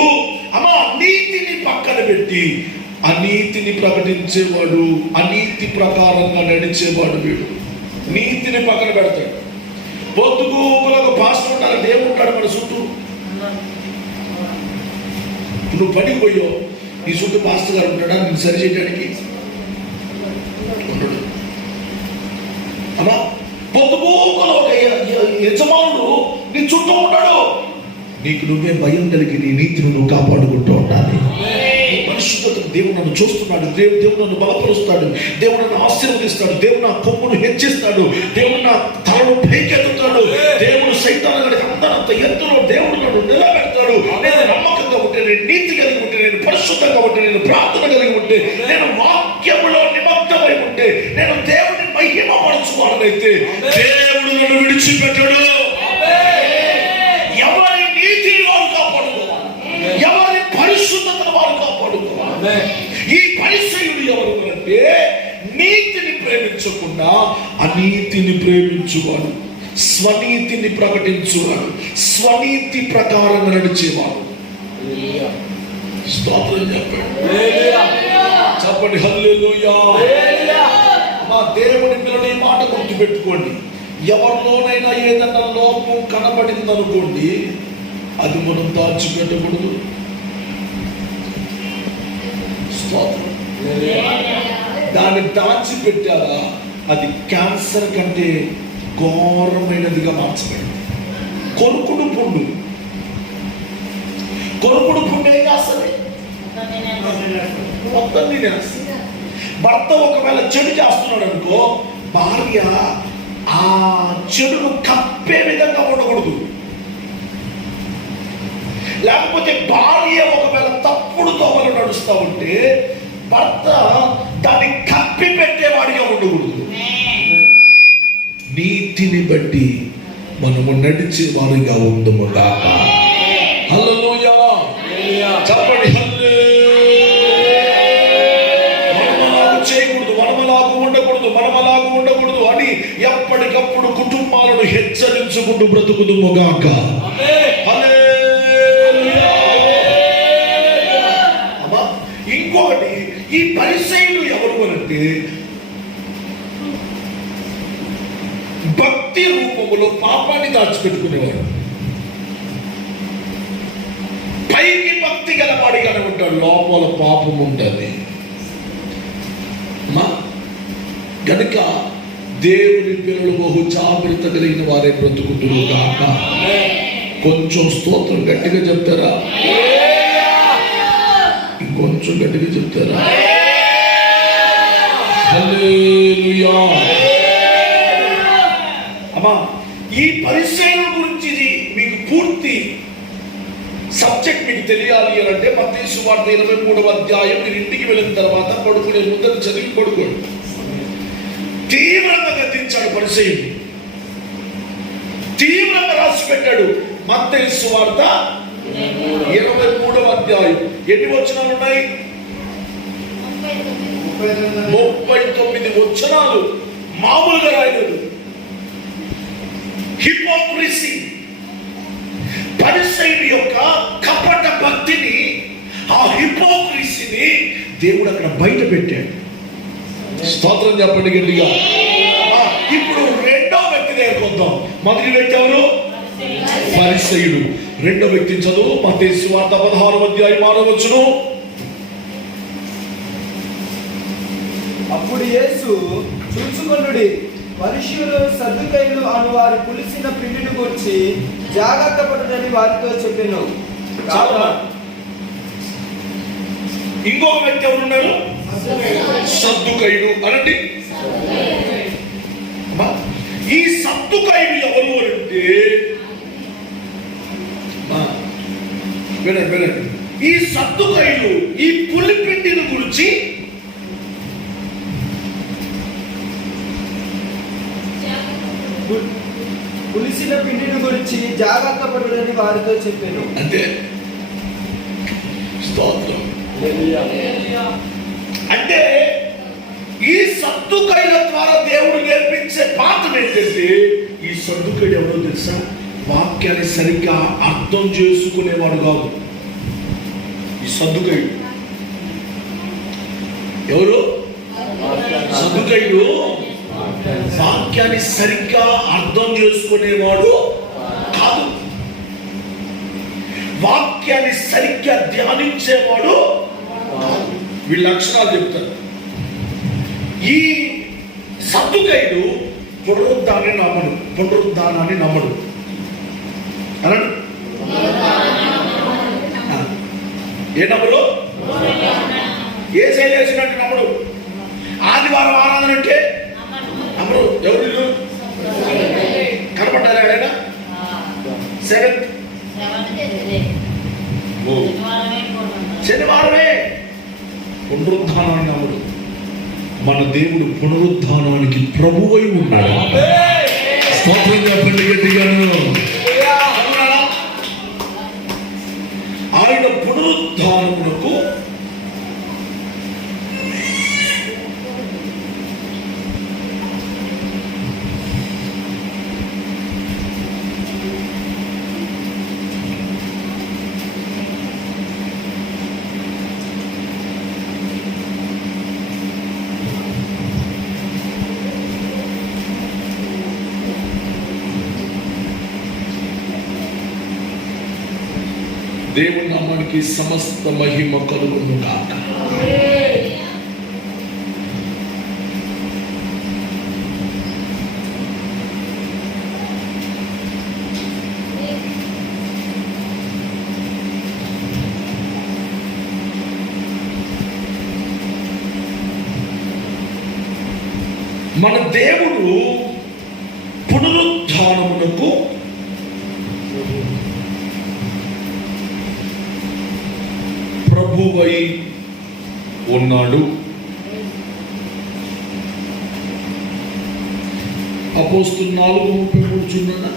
నీతిని పక్కన పెట్టి అనీతిని ప్రకటించేవాడు, అనీతి ప్రకారంగా నడిచేవాడు. వీడు నీతిని పక్కన పెడతాడు. పొద్దుకు ఒక పాస్టర్ ఉంటాడు, దేవుడు ఉంటాడు మన చుట్టూ. నువ్వు పనికి పోయో, నీ చుట్టూ పాస్టర్ గారు ఉంటాడా నేను సరి చేయడానికి? ఉండడు. అమ్మా పొద్దుగోకలు ఒక యజమానుడు నీ చుట్టూ ఉంటాడు. నీకు నువ్వే భయం కలిగి నీ నీతిని నువ్వు కాపాడుకుంటూ ఉండాలి. పరిశుద్ధత దేవుడు నన్ను చూస్తున్నాడు, దేవుడు నన్ను బలపరుస్తాడు, దేవుడు నన్ను ఆశీర్వదిస్తాడు, దేవుడు నా కొమ్మును హెచ్చిస్తాడు, దేవుడు నా తలను పైకెత్తుతాడు, దేవుడు సైతాను గడికి అంత ఎత్తులో దేవుడు నన్ను నిలబెడతాడు. నేను నమ్మకంగా ఉంటే, నేను నీతి కలిగి ఉంటే, నేను పరిశుద్ధంగా ఉంటే, నేను ప్రార్థన కలిగి ఉంటే, నేను వాక్యములో నిమగ్నమై ఉంటే, నేను దేవుడిని మహిమపరచువాడనైతే దేవుడు నన్ను విడిచిపెట్టడు. ఎవరి నీతిని వారు కాపాడుకోవాలి, ఎవరి పరిశుద్ధతను వారు కాపాడుకోవాలి. ఈ పరిసయ్యుడు ఎవరు అంటే నీతిని ప్రేమించకుండా అనీతిని ప్రేమించువాడు, స్వనీతిని ప్రకటించువాడు, స్వనీతి ప్రకారం నడిచేవాడు. స్తోత్రం చెప్పండి హల్లెలూయా. మా దేవుని పిల్లలు ఈ మాట గుర్తు పెట్టుకోండి. ఎవరిలోనైనా ఏదైనా లోపం కనబడిందనుకోండి, అది మనం దాచిపెట్టకూడదు. దాన్ని దాచిపెట్టారా అది క్యాన్సర్ కంటే ఘోరమైనదిగా మార్చబడింది. కొరుకుడు పుండు ఏం చేస్తుంది? మొత్తం తినేస్తుంది. భర్త ఒకవేళ చెడు చేస్తున్నాడు అనుకో, భార్య ఆ చెడును కప్పే విధంగా ఉండకూడదు. లేకపోతే భార్య ఒకవేళ తప్పుడు తోవలు నడుస్తూ ఉంటే భర్త దాన్ని కప్పి పెట్టేవాడిగా ఉండకూడదు. నీతిని బట్టి మనము నడిచే వారిగా ఉందము గాక. హల్లెలూయా చెప్పండి. మనమలాగా చేయకూడదు, మనమలాగా ఉండకూడదు అని ఎప్పటికప్పుడు కుటుంబాలను హెచ్చరించుకుంటూ బ్రతుకుదుము గాక. ఇంకొకటి, ఈ పరిసయ్యులు ఎవరు అంటే భక్తి రూపములో పాపాన్ని దాచిపెట్టుకునేవాడు. పైకి భక్తి గలవాడిగానే ఉంటాడు, లోపల పాపం ఉంటుంది. గనుక దేవుని పిల్లలు బహు జాగ్రత్త కలిగిన వారే బ్రతుకుతురు కాక. కొంచెం స్తోత్రం గట్టిగా చెప్తారా? ఇంకొంచెం గట్టిగా చెప్తారా? హల్లెలూయా. అమ్మా ఈ పరిచయం గురించి మీకు పూర్తి సబ్జెక్ట్ మీకు తెలియాలి అని అంటే మత్తయి సువార్త 23వ అధ్యాయం మీరు ఇంటికి వెళ్ళిన తర్వాత పడుకునే ముందర చదివి పడుకోండి. తీవ్రంగా గద్దించాడు పరిచయుడు, తీవ్రంగా రాసి పెట్టాడు. మత్తయి సువార్త 23వ అధ్యాయం ఎన్ని వచనాలు ఉన్నాయి? 39 వచనాలు. మామూలుగా రాయలేదు. హిపోక్రసీ, పరిసయ్యుడి యొక్క కపట భక్తిని, ఆ హిపోక్రసీని దేవుడు అక్కడ బయట పెట్టాడు. స్తోత్రం చెప్పండి గట్టిగా. ఇప్పుడు రెండో వ్యక్తి దగ్గరకు వద్దాం. మొదటి వ్యక్తి ఎవరు? పరిసయ్యుడు. రెండో వ్యక్తి చదువు. మత్తయి సువార్త 16వ అధ్యాయం 6వ వచనం. అప్పుడు యేసు చూచుకొనుడి, మనుష్యులు సద్దుకైలు అను వారి పులిసిన పిండిని గురించి జాగ్రత్త పడునని వారితో చెప్పాను. చాలా. ఇంకొక వ్యక్తి ఎవరున్నారు? సద్దుకైలు అనండి. అమ్మా, ఈ సద్దుకైలు ఎవరు అంటే వినండి. ఈ సద్దుకైలు ఈ పులిపిండిని గురించి పులిసిన పిండిని గురించి జాగ్రత్త పడునని వారితో చెప్పాను. అంతే. స్తోత్రం. అంటే ఈ సద్దుకైల ద్వారా దేవుడు నేర్పించే పాఠం ఏంటంటే, ఈ సద్దుకైలు ఎవరో తెలుసా? వాక్యాన్ని సరిగ్గా అర్థం చేసుకునేవాడు కాదు. ఈ సద్దుకైలు ఎవరు? సద్దుకైలు వాక్యాన్ని సరిగ్గా అర్థం చేసుకునేవాడు కాదు. వాక్యాన్ని సరిగ్గా ధ్యానించేవాడు కాదు. వీళ్ళ లక్షణాలు చెప్తారు. ఈ సద్దుకైలు పునరుద్ధానాన్ని నమ్మడు అన్నాడు. ఏ నమ్మడు? ఏ శైలేసినట్టు నమ్మడు. ఆదివారం ఆరాధన అంటే నమ్మడు. ఎవరు కనపడ్డారా ఎవరైనా? సెవెంత్ శనివారమే. పునరుద్ధానాన్ని నమ్మడు. మన దేవుడు పునరుద్ధానానికి ప్రభువై ఉన్నాడు. స్తోత్రం చెప్పండి గట్టిగాను. ఆయన పునరుద్ధానమునకు దేవుని నామానికి సమస్త మహిమ కలుగును గాక. మన దేవుడు పునరుద్ధానమునకు ప్రభువై ఉన్నాడు. అపోస్తలులు 4:33 చూడండి.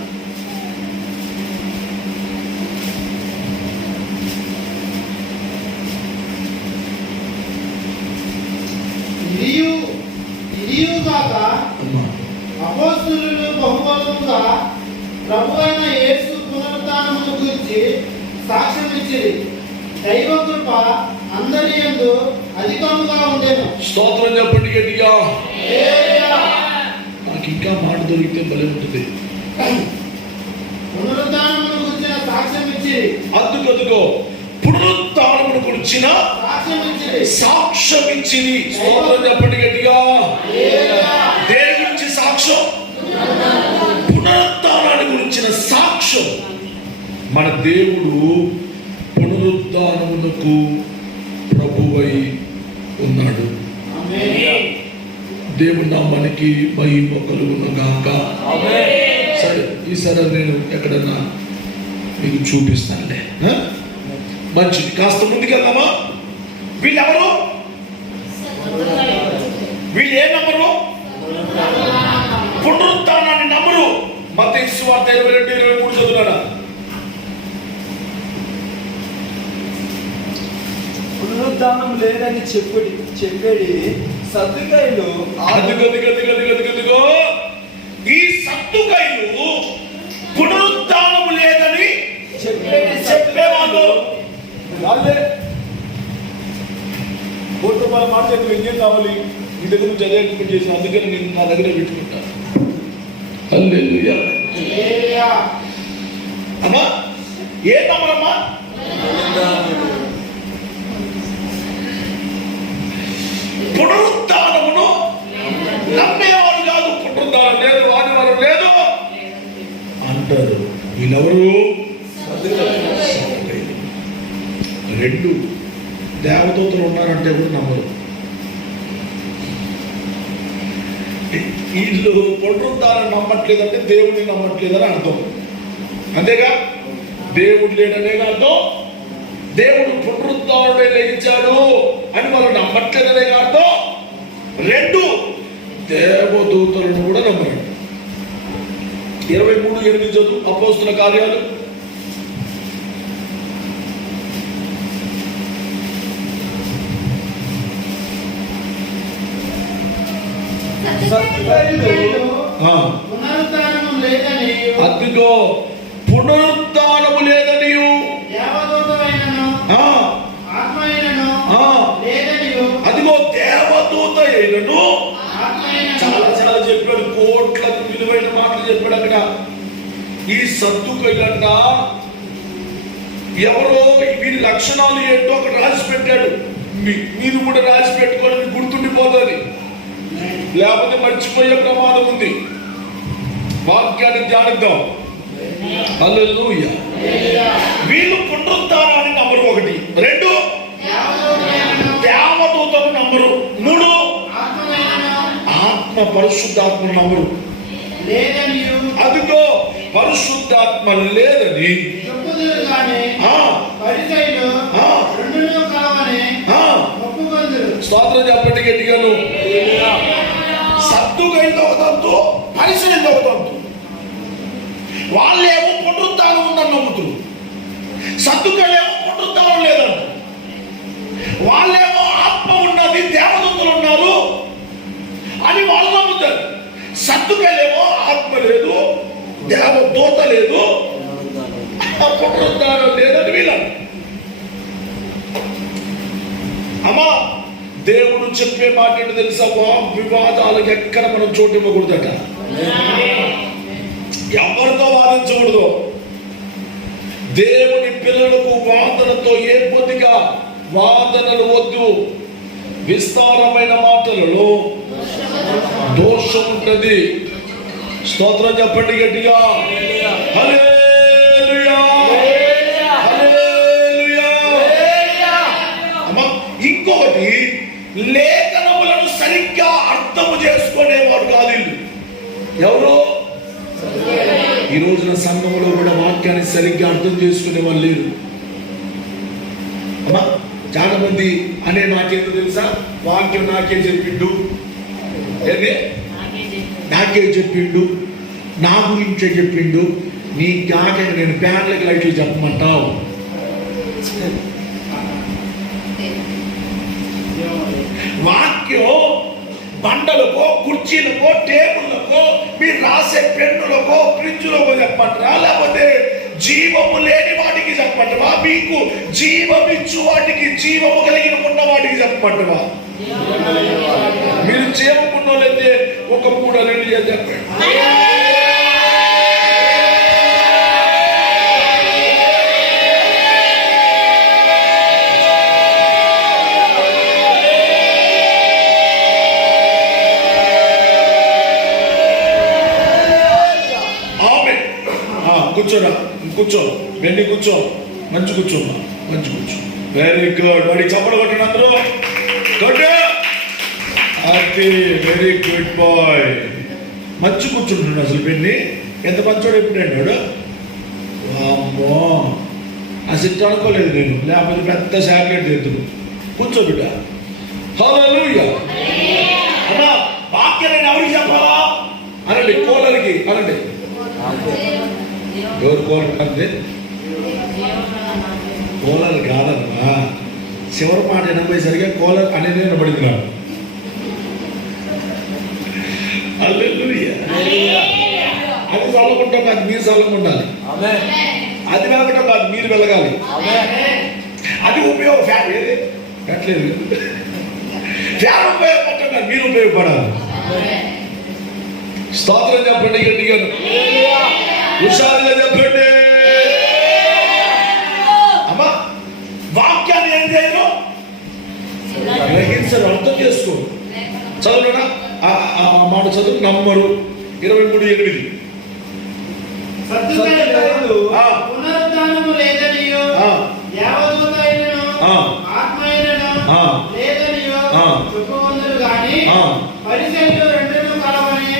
ఇదియుగాక అపోస్తలులు బహుబలముగా ప్రభువైన యేసు పునరుద్ధానమును గురించి సాక్ష్యం ఇచ్చిరి. దైవ కృప అందరి యందు అధికముగా ఉండెను. స్తోత్రం చెప్పండి గట్టిగా. నాకు ఇంకా మాట దొరికితే భలే ఉంటుంది. పునరుద్ధానమును గురించిన సాక్ష్యం ఇచ్చిరి. అందుకో పునరుద్ధానమును గురించిన సాక్ష్యం ఇచ్చిరి. స్తోత్రం చెప్పండి గట్టిగా. దేని గురించి సాక్ష్యం? పునరుద్ధానాన్ని గురించిన సాక్ష్యం. మన దేవుడు పునరుద్ధానమునకు ప్రభువై ఉన్నాడు. దేవుని నామానికి మహిమ కలుగును గాక. సరే, ఈసారి నేను ఎక్కడన్నా మీకు చూపిస్తానులే. మంచిది. కాస్త ముందుకెళ్దామా? వీళ్ళెవరు? వీళ్ళు ఏ నమ్మరు? పునరుద్ధానాన్ని నమ్మరు. మత్తయి సువార్త 22:23 చదువుతారా? పునరుద్ధానం లేదని చెప్పేది సద్దుకైలు. అదిగో ఈ సద్దుకైలు పునరుద్ధానం లేదని చెప్పేవాళ్ళు. వాళ్ళే కోటి రూపాయల మాట దగ్గర ఏం కావాలి? నీ దగ్గర నుంచి చదివేటువంటి చేసిన, అందుకని నేను నా దగ్గర పెట్టుకుంటాను. హల్లెలూయా. అమ్మా, ఏ నమ్మరమ్మా? పునరుద్ధానమును నమ్మేవాడు కాదు. పునరుద్ధానం వీళ్ళెవరు? రెండు దేవదూతలు ఉన్నారంటే కూడా నమ్మరు. వీళ్ళు పునరుద్ధానం నమ్మట్లేదంటే దేవుడిని నమ్మట్లేదని అర్థం. అంతేగా? దేవుడు లేడనే అర్థం. దేవుడు పునరుద్ధానుడే లేచాడు అని వాళ్ళు నమ్మట్లేదనే అర్థం. రెండు, దేవదూతలను కూడా నమ్మరు. 23:8 చదువు, అపోస్తుల కార్యాలు. పునరుద్ధానము లేదని అదిగో పునరుద్ధానము లేదని దేవదూతమైనను ఆత్మైనను లేదనియు. అదిగో దేవదూత అయినను. ఆత్మైనను చాలా చాలా చెప్పాడు, కోట్ల విలువైన మాటలు చెప్పాడు అక్కడ. ఈ సద్దుకైలంట ఎవరో వీరి లక్షణాలు ఏంటో అక్కడ రాసి పెట్టాడు. మీరు కూడా రాసి పెట్టుకొని మీకు గుర్తుండిపోతుంది, లేకపోతే మర్చిపోయే ప్రమాదం ఉంది. వాక్యాన్ని ధ్యానిద్దాం. హల్లెలూయా. వీళ్ళు పునరుద్ధానాన్ని నమ్మరు. ఒకటి. రెండు, దేవదూతను నమ్మరు. మూడు, ఆత్మ పరిశుద్ధాత్మ నమ్మరు. లేదనియు అదిగో పరిశుద్ధాత్మ లేదని చెప్పుదురు గాని పరిసయ్యులు రెండును కావని ఒప్పుకొందురు. స్తోత్రం చెప్పండి గట్టిగాను. సద్దుకైంది ఒక తంతు, పరిసయ్యులు ఒక తంతు. వాళ్ళేమో పునరుద్ధానం ఉందని నమ్ముతున్నారు, సద్దుకైలేమో పునరుద్ధానం లేదంట. వాళ్ళేమో ఆత్మ ఉన్నది, దేవదూతలు ఉన్నారు అని వాళ్ళు నమ్ముతారు. సద్దుకైలేమో ఆత్మ లేదు, దేవదూత లేదు, పునరుద్ధానం లేదని వీళ్ళను. అమ్మా, దేవుడు చెప్పే మాట ఏంటో తెలుసా? వివాదాలకు ఎక్కడ మనం చోటు ఇవ్వకూడదట. ఎవరితో వాదించకూడదు. దేవుని పిల్లలకు వాదనతో ఏ పొద్దుగా వాదనలు వద్దు. విస్తారమైన మాటలలో దోషం ఉంటుంది. స్తోత్రం చెప్పండి గట్టిగా. హల్లెలూయా, హల్లెలూయా. అమ్మా, ఇంకొకటి, లేఖనములను సరిగ్గా అర్థము చేసుకునేవాడు కాదు వీళ్ళు. ఎవరు? ఈ రోజున సంఘంలో కూడా వాక్యాన్ని సరిగ్గా అర్థం చేసుకునే వాళ్ళు లేరు. అమ్మా, చాలా మంది అనే నాకేందో తెలుసా? వాక్యం నాకే చెప్పిండు, ఏది నాకే చెప్పిండు, నా గురించే చెప్పిండు. నీ కాక నేను ఫ్యాన్లకు లైట్లు చెప్పమంటావు. వాక్యం బండలకో, కుర్చీలకో, టేబుల్లకో, మీరు రాసే పెన్నులకో, ఫ్రిడ్జ్లకో చెప్పమంటారా? లేకపోతే జీవము లేని వాటికి చెప్పమంటావా? మీకు జీవమిచ్చు వాటికి, జీవము కలిగిన ఉన్న వాటికి చెప్పమంటావా? మీరు జీవమున్న వాళ్ళైతే ఒక 3 చెప్పండి. కూర్చోరా, కూర్చో, వెళ్ళి కూర్చో, మంచి కూర్చో, మంచి కూర్చో. Very good. వాడికి చప్పట్లు కొట్టండి అందరూ. అది వెరీ గుడ్ బాయ్. మంచి కూర్చుంటున్నాడు అసలు. పెళ్ళి ఎంత మంచోడు ఎప్పుడండి వాడు. అమ్మో, అసలు అనుకోలేదు నేను, లేకపోతే పెద్ద శాటిలైట్ ఎత్తుడు. కూర్చో బిడ్డ. హల్లెలూయా. అన్నా, వాక్యం నేను ఎవరికి చెప్పాలా అనండి. కోలరికి అనండి. ఎవరు కోలరు అంటే? కోలరు కాదన్నా, చివరి మాట వినబోయేసరిగా కోలర్ అనేది వినబడింది నాకు. హల్లెలూయా. అది చల్లకుంటాం కాదు, మీరు చల్లగా ఉండాలి. అది వెలగటం కాదు, మీరు వెలగాలి. అది ఉపయోగం. ఫ్యాన్ ఏది పెట్టలేదు, ఫ్యాన్ ఉపయోగపడటం కాదు, మీరు ఉపయోగపడాలి. స్తోత్రం చెప్పండి గట్టిగా, హుషారుగా చెప్పండి. అమ్మా, వాక్యాన్ని ఏం చేయరు? గ్రహించరు, అర్థం చేసుకో. చదువునా ఆ మాట చదువు. నమ్మరు. 23:8. సద్దుకైలు పరిసయ్యులు రెండును కలవని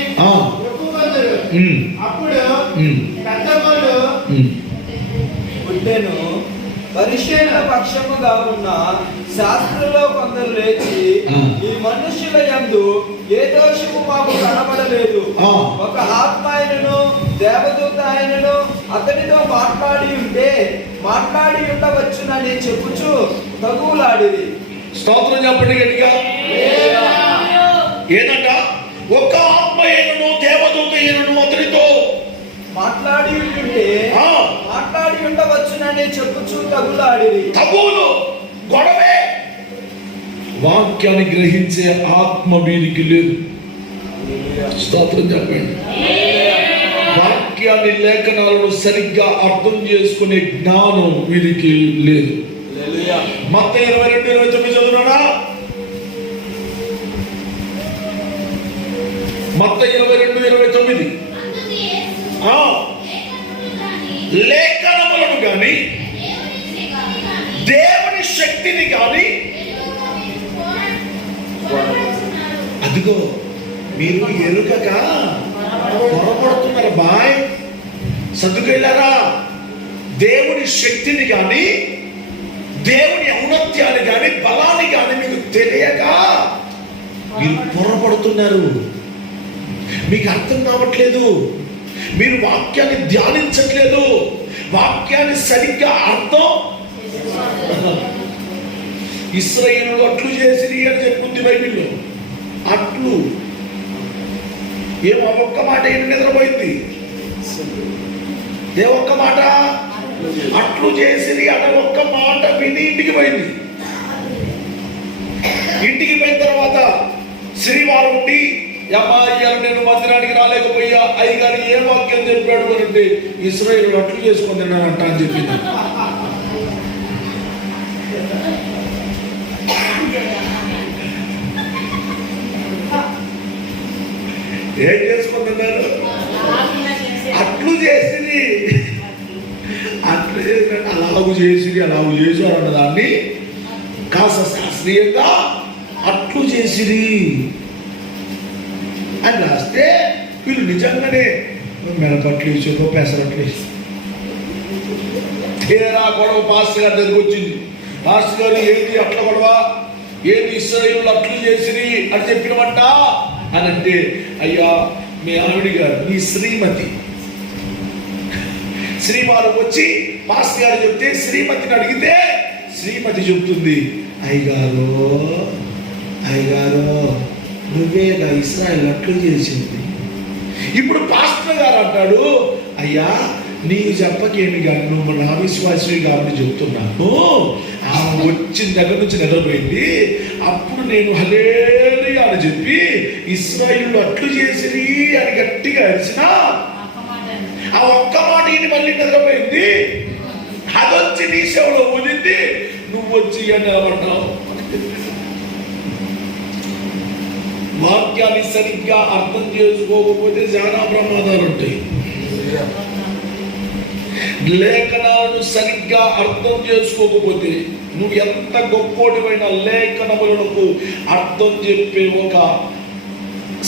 ఒప్పుకొందురు. అప్పుడు పెద్దవాళ్ళు పుట్టెను. పరిశీలన పక్షముగా ఉన్న శాస్త్రులో కొందరు లేచి, ఈ మనుష్యుల యందు ఏ దోషము మాకు కనబడలేదు, ఒక ఆత్మ ఆయనను దేవదూత ఆయనను అతనితో మాట్లాడి ఉండవచ్చునని చెప్పుచు తగులాడిరి. స్తోత్రం చెప్పండి గట్టిగా. ఏదంట? ఒక ఆత్మ అయినను దేవదూత అయినను అతనితో మాట్లాడి ఉండవచ్చునని చెప్పుచు తగులాడిరి. తగులు గొడవే. వాక్యాన్ని గ్రహించే ఆత్మ వీరికి లేదు. స్తోత్రం చెప్పండి. వాక్యాన్ని లేఖనాలను సరిగ్గా అర్థం చేసుకునే జ్ఞానం వీరికి లేదు. మత్తయి 22:29 చదువునా? మత్తయి 22:29. లేఖనములను గాని దేవుని శక్తిని గాని, అదిగో మీరు ఎరుకగా పొరపడుతున్నారు బాయ్. సర్దుకెళ్ళారా? దేవుని శక్తిని గాని దేవుని ఔన్నత్యాన్ని గాని బలాన్ని గాని మీకు తెలియక మీరు పొరపడుతున్నారు. మీకు అర్థం కావట్లేదు. మీరు వాక్యాన్ని ధ్యానించట్లేదు. వాక్యాన్ని సరిగ్గా అర్థం. ఇశ్రాయేలు అట్లు చేసిరి అని చెప్పుంది బైబిల్లో. అట్లు ఏమో ఒక్క మాట ఏంటి నిద్రపోయింది. ఏ ఒక్క మాట? అట్లు చేసిరి అనే ఒక్క మాట విని ఇంటికి పోయింది. ఇంటికి పోయిన తర్వాత శ్రీవారం ఉండి, అమ్మాయి నేను మందిరానికి రాలేకపోయా, అయ్యగారు ఏ వాక్యం చెప్పాడు అని అంటే, ఇశ్రాయేలు అట్లు చేసుకొని తిన్నానంట అని చెప్పింది. ఏం చేసుకొని తిన్నారు? అట్లు చేసింది. అట్లు చేసినట్టు అలాగు చేసారు అన్న దాన్ని కాస్త శాస్త్రీయంగా అట్లు చేసిరి అని రాస్తే వీళ్ళు నిజంగానే మినపట్లు వేసారు, పెసరట్లు వేసారు. తీరా గొడవ పాస్టర్ గారి దగ్గరికి వచ్చింది. పాస్టర్ గారు ఏంటి అట్ల గొడవ, ఏంటి ఇశ్రాయేలు అట్లు చేసిరి అని చెప్పినమంట అని అంటే, అయ్యా మీ ఆవిడ గారు, మీ శ్రీవారు వచ్చి పాస్టర్ గారు చెప్తే శ్రీమతిని అడిగితే శ్రీమతి చెప్తుంది, అయ్యగారు నువ్వేగా ఇశ్రాయేలు అట్లు చేసింది. ఇప్పుడు పాస్టర్ గారు అంటాడు, అయ్యా నీకు చెప్పకేమి కానీ నువ్వు నా విశ్వాసమే కాబట్టి చెప్తున్నాను. ఆమె వచ్చిన దగ్గర నుంచి నిద్రపోయింది. అప్పుడు నేను హల్లెలూయా అని చెప్పి ఇశ్రాయేలు అట్లు చేసిరి అని గట్టిగా అరిచిన ఆ ఒక్క మాట ఈయన మళ్ళీ నిద్రపోయింది. అదొచ్చి నీ సేవలో ఊదింది. నువ్వు వచ్చి అని నిలబడ్డావు. వాక్యాన్ని సరిగ్గా అర్థం చేసుకోకపోతే చాలా ప్రమాదాలు ఉంటాయి. లేఖనాలను సరిగ్గా అర్థం చేసుకోకపోతే నువ్వు ఎంత గొప్పోడివైన లేఖనములకు అర్థం చెప్పే ఒక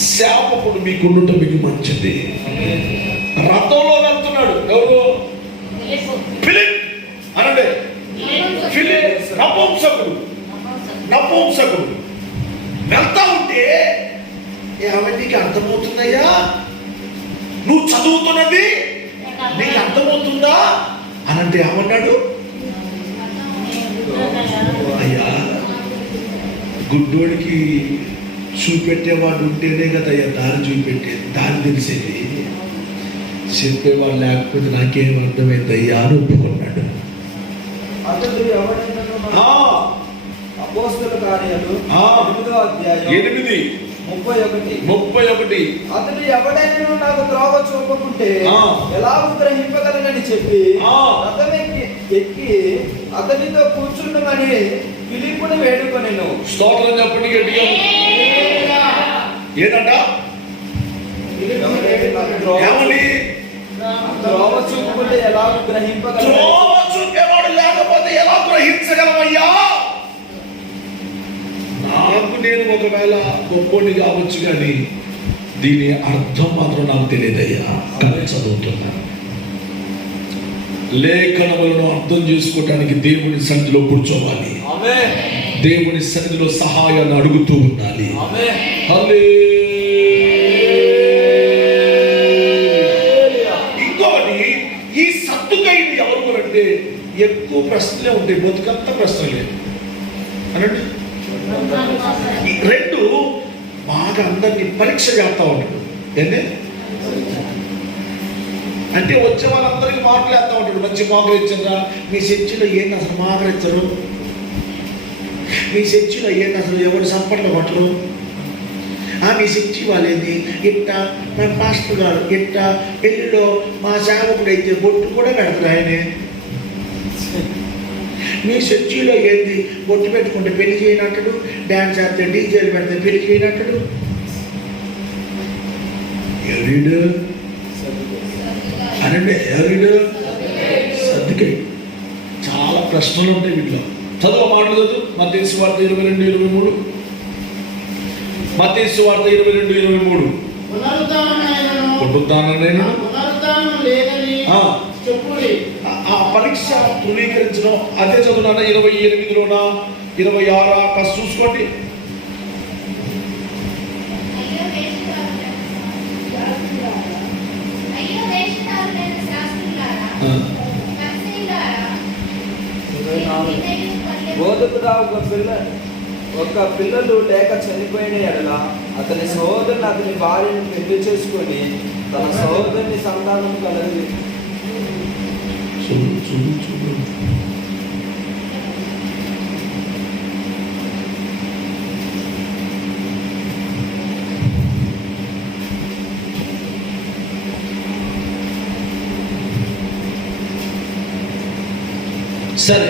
శాపకుడు మీకుండటం మీకు మంచిది. రథంలో వెళ్తున్నాడు ఎవరు? ఫిలిప్ అనండి. ఫిలిప్ నపుంసకుడు వెళ్తా ఉంటే, నీకు అర్థమవుతుందయ్యా, నువ్వు చదువుతున్నది నీకు అర్థమవుతుందా అనంటే ఏమన్నాడు? అయ్యా గుడ్డోడికి చూపెట్టేవాడు ఉంటేనే కదా అయ్యా దారి చూపెట్టేది, దారి తెలిసేది. చెప్పేవాడు లేకపోతే నాకేం అర్థమైంది అయ్యా అని ఒప్పుకున్నాడు. అపోస్తలుల కార్యాలు 8:31 అతడు ఎవడైనా నాకు త్రోవ చూపకుంటే ఎలాగూ గ్రహింపగలనని చెప్పి రథం ఎక్కి అతనితో కూర్చుండమని ఫిలిప్పుని వేడుకొనెను. స్తోత్రం చెప్పండి గట్టిగా. ఏదంట? త్రోవ చూపుకుంటే ఎలాగూ గ్రహింపగల. త్రోవ చూపేవాడు లేకపోతే ఎలా గ్రహించగలమయ్యా? నాకు నేను ఒకవేళ గొప్పోని కావచ్చు, కానీ దీని అర్థం మాత్రం నాకు తెలియదయ్యా. కానీ చదువుతున్నాను. లేఖనములను అర్థం చేసుకోవటానికి దేవుని సన్నిధిలో కూర్చోవాలి. దేవుని సన్నిధిలో సహాయాన్ని అడుగుతూ ఉండాలి. ఇంకొకటి, ఈ సద్దుకైలు ఎవరు అంటే ఎక్కువ ప్రశ్నలే ఉంటాయి, బతుకంతా ప్రశ్నలే అనండి. రెండు బాగా అందరినీ పరీక్ష చేస్తా ఉంటాడు. ఏంటి అంటే వచ్చే వాళ్ళందరికీ మాట్లాడుతూ ఉంటాడు. మంచి మోకరించరా, మీ చర్చిలో ఏంటి అసలు మోకరించరు, మీ చర్చిలో ఏంటి అసలు ఎవరు సంపట్లు కొట్టరు, మీ చర్చి వాళ్ళేంది ఇట్ట, మా పాస్టర్ గారు ఇట్ట, పెళ్ళిలో మా సేవకుడు అయితే బొట్టు కూడా పెడతారు ఆయనే, మీ చర్చిలో ఏంది బొట్టు పెట్టుకుంటే పెళ్లి చేయనట్టుడు, డ్యాన్స్ ఆడితే డీజేలు పెడితే పెళ్లి చేయనట్టుడు. ఎవరిడు అనండి, ఎవరిడు సర్దుకే. చాలా ప్రశ్నలు ఉంటాయి వీటిలో. చదువు మాటలు చదువు. మత్తయి సువార్త 22:23. మత్తయి సువార్త 22:23. పునరుద్ధానం ఆ పరీక్ష ధృవీకరించడం. అదే చదువునా 28లోనా 26 కాస్త చూసుకోండి. బోధకుడా, ఒక పిల్లలు లేక చనిపోయిన ఎడల అతని సహోదరుని అతని భార్యను పెళ్లి చేసుకొని తన సహోదరుని సంతానం కలదు. సరే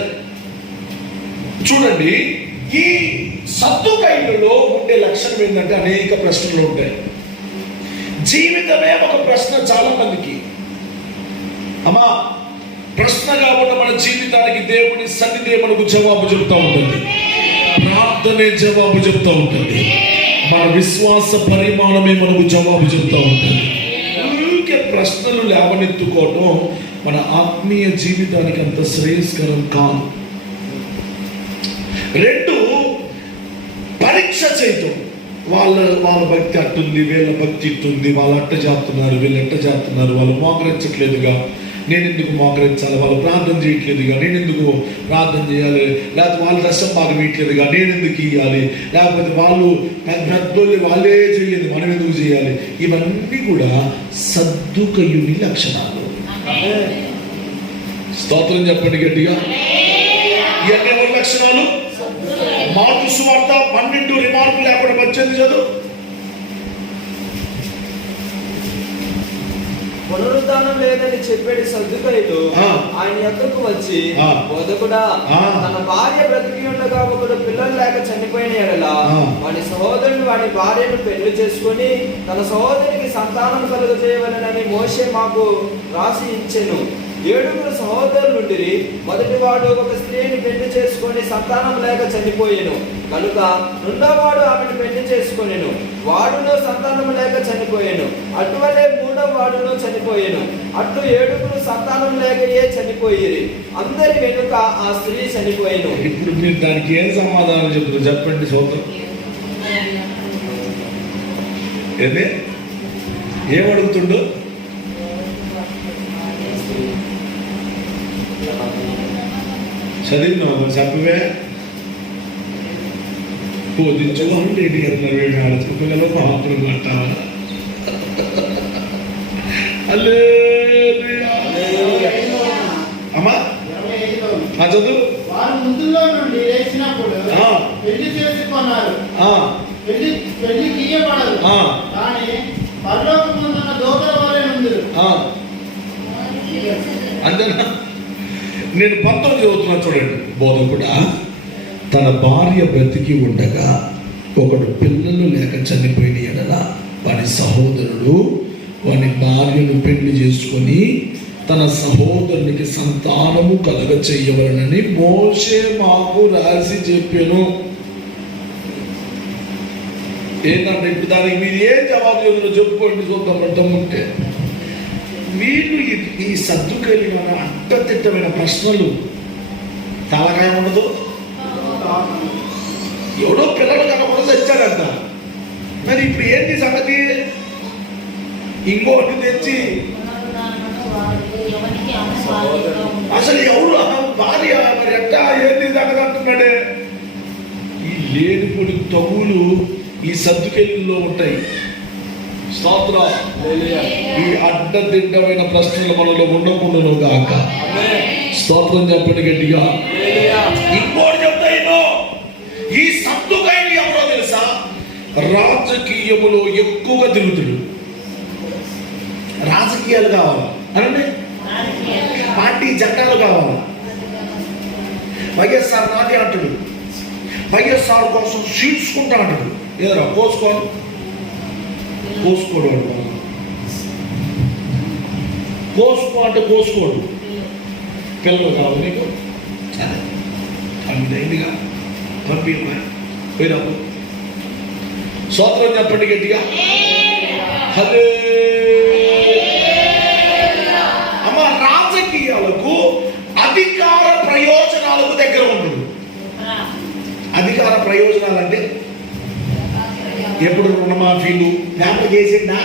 చూడండి, ఈ సద్దుకైలలో ఉండే లక్షణం ఏంటంటే అనేక ప్రశ్నలు ఉంటాయి. జీవితమే ఒక ప్రశ్న చాలా మందికి. అమ్మా, ప్రశ్నగా ఉన్న మన జీవితానికి దేవుని సన్నిధి మనకు జవాబు చెప్తా ఉంటుంది, ప్రార్థనే జవాబు చెప్తా ఉంటుంది, మన విశ్వాస పరిమాణమే మనకు జవాబు చెప్తా ఉంటుంది. ఊరికే ప్రశ్నలు లేవనెత్తుకోవటం మన ఆత్మీయ జీవితానికి అంత శ్రేయస్కరం కాదు. రెండు, పరీక్ష చేయటం. వాళ్ళ భక్తి అట్టుంది, వీళ్ళ భక్తి ఇట్టుంది, వాళ్ళు అట్ట చేస్తున్నారు, వీళ్ళు ఎట్ట చేస్తున్నారు, వాళ్ళు మోకరించట్లేదుగా నేను ఎందుకు మోకరించాలి, వాళ్ళు ప్రార్థన చేయట్లేదుగా నేను ఎందుకు ప్రార్థన చేయాలి, లేకపోతే వాళ్ళ దశం భాగం ఇట్లేదుగా నేను ఎందుకు ఇవ్వాలి, లేకపోతే వాళ్ళు పెద్దోళ్ళు వాళ్ళే చేయాలి మనం ఎందుకు చేయాలి. ఇవన్నీ కూడా సద్దుకయుని లక్షణాలు. స్తోత్రం చెప్పండి గట్టిగా. ఇవన్నీ ఎవరి లక్షణాలు? మార్కు సువార్త 12 రిమార్కు లేకుండా 18 చదువు. పునరుద్ధానం లేదని చెప్పేది సద్దుకైలు ఆయన యొద్దకు వచ్చి, బోధకుడా, తన భార్య బ్రతికి ఉండగా ఒకడు పిల్లలు లేక చనిపోయిన ఎడల వాడి సహోదరుడు వాడి భార్యను పెళ్లి చేసుకుని తన సహోదరికి సంతానం కలుగజేయవలెనని మోషే మాకు రాసి ఇచ్చెను. 7 సహోదరులుండిరి. మొదటివాడు ఒక స్త్రీని పెళ్లి చేసుకొని సంతానం లేక చనిపోయెను కనుక రెండోవాడు ఆమెను పెళ్లి చేసుకొనెను, వాడును సంతానం లేక చనిపోయెను. అటువలే 3వ వాడును చనిపోయెను. అట్లు 7 సంతానం లేకయే చనిపోయిరి. అందరి వెనుక ఆ స్త్రీ చనిపోయెను. ఇప్పుడు మీరు దానికి ఏం సమాధానం చెప్తారు చెప్పండి. సోదరు ఏదే ఏమడుగుతుండో చదివినావు చెప్పవే. బోధించు అంటే పిల్లలు మహాత్ములు అంటావా? అమ్మా చదువు. వారు ముందులో నుండి లేచినప్పుడు పెళ్లి చేసుకున్నారు, పెళ్లి తీయబడదు కానీ పరలోకమున్న దూతల వలె నుందురు. అంతేనా? నేను 19 చదువుతున్నా చూడండి. బోధకుడా, తన భార్య బ్రతికి ఉండగా ఒకడు పిల్లలు లేక చనిపోయిన ఎడల వాడి సహోదరుడు వాడి భార్యను పెళ్లి చేసుకొని తన సహోదరునికి సంతానము కలగ చెయ్యవలనని మోషే మాకు రాసి చెప్పాను. ఏంటంటే ఇప్పుడు దానికి మీరు ఏం జవాబు చెబుతారో చెప్పుకోండి చూద్దాం అర్థముంటే. వీళ్ళు ఈ సద్దుకైలు మన అడ్డదిడ్డమైన ప్రశ్నలు, తలకాయ ఉండదు. ఎవడో పిల్లలు కనపడ తెచ్చాడంట, మరి ఇప్పుడు ఏంటి సంగతి? ఇంకోటి తెచ్చి అసలు ఎవరు భార్య మరి ఎట్టా ఏంటి సంగతి అంటున్నాడే. ఈ లేనిపోని తగులు ఈ సద్దుకెళ్ళలో ఉంటాయి. స్తోత్రం. ఈ అడ్డదిడ్డమైన ప్రశ్నలు మనలో ఉండకుండాను గాక. స్తోత్రం చెప్పండి గట్టిగా. ఇంకోటి చెప్తాయినో, ఈ సద్దుకైలు ఎవరో తెలుసా? రాజకీయములో ఎక్కువగా తిరుగుతుడు. రాజకీయాలు కావాలి అనండి, పార్టీ జెండాలు కావాలి. వైఎస్ఆర్ నాది అంటాడు, వైఎస్ఆర్ కోసం చీల్చుకుంటా అంటాడు. ఏదరా కోసుకోడు కోసుకో అంటే కోసుకోడు. పిల్లలు కావాలి నీకు, సరే అయిందిగా పోయినప్పుడు. స్తోత్రం చెప్పండి గట్టిగా. అమ్మ, రాజకీయాలకు అధికార ప్రయోజనాలకు దగ్గర ఉంటుంది. అధికార ప్రయోజనాలు అంటే ఎప్పుడు రుణమాఫీలు పేపర్ చేసిందా,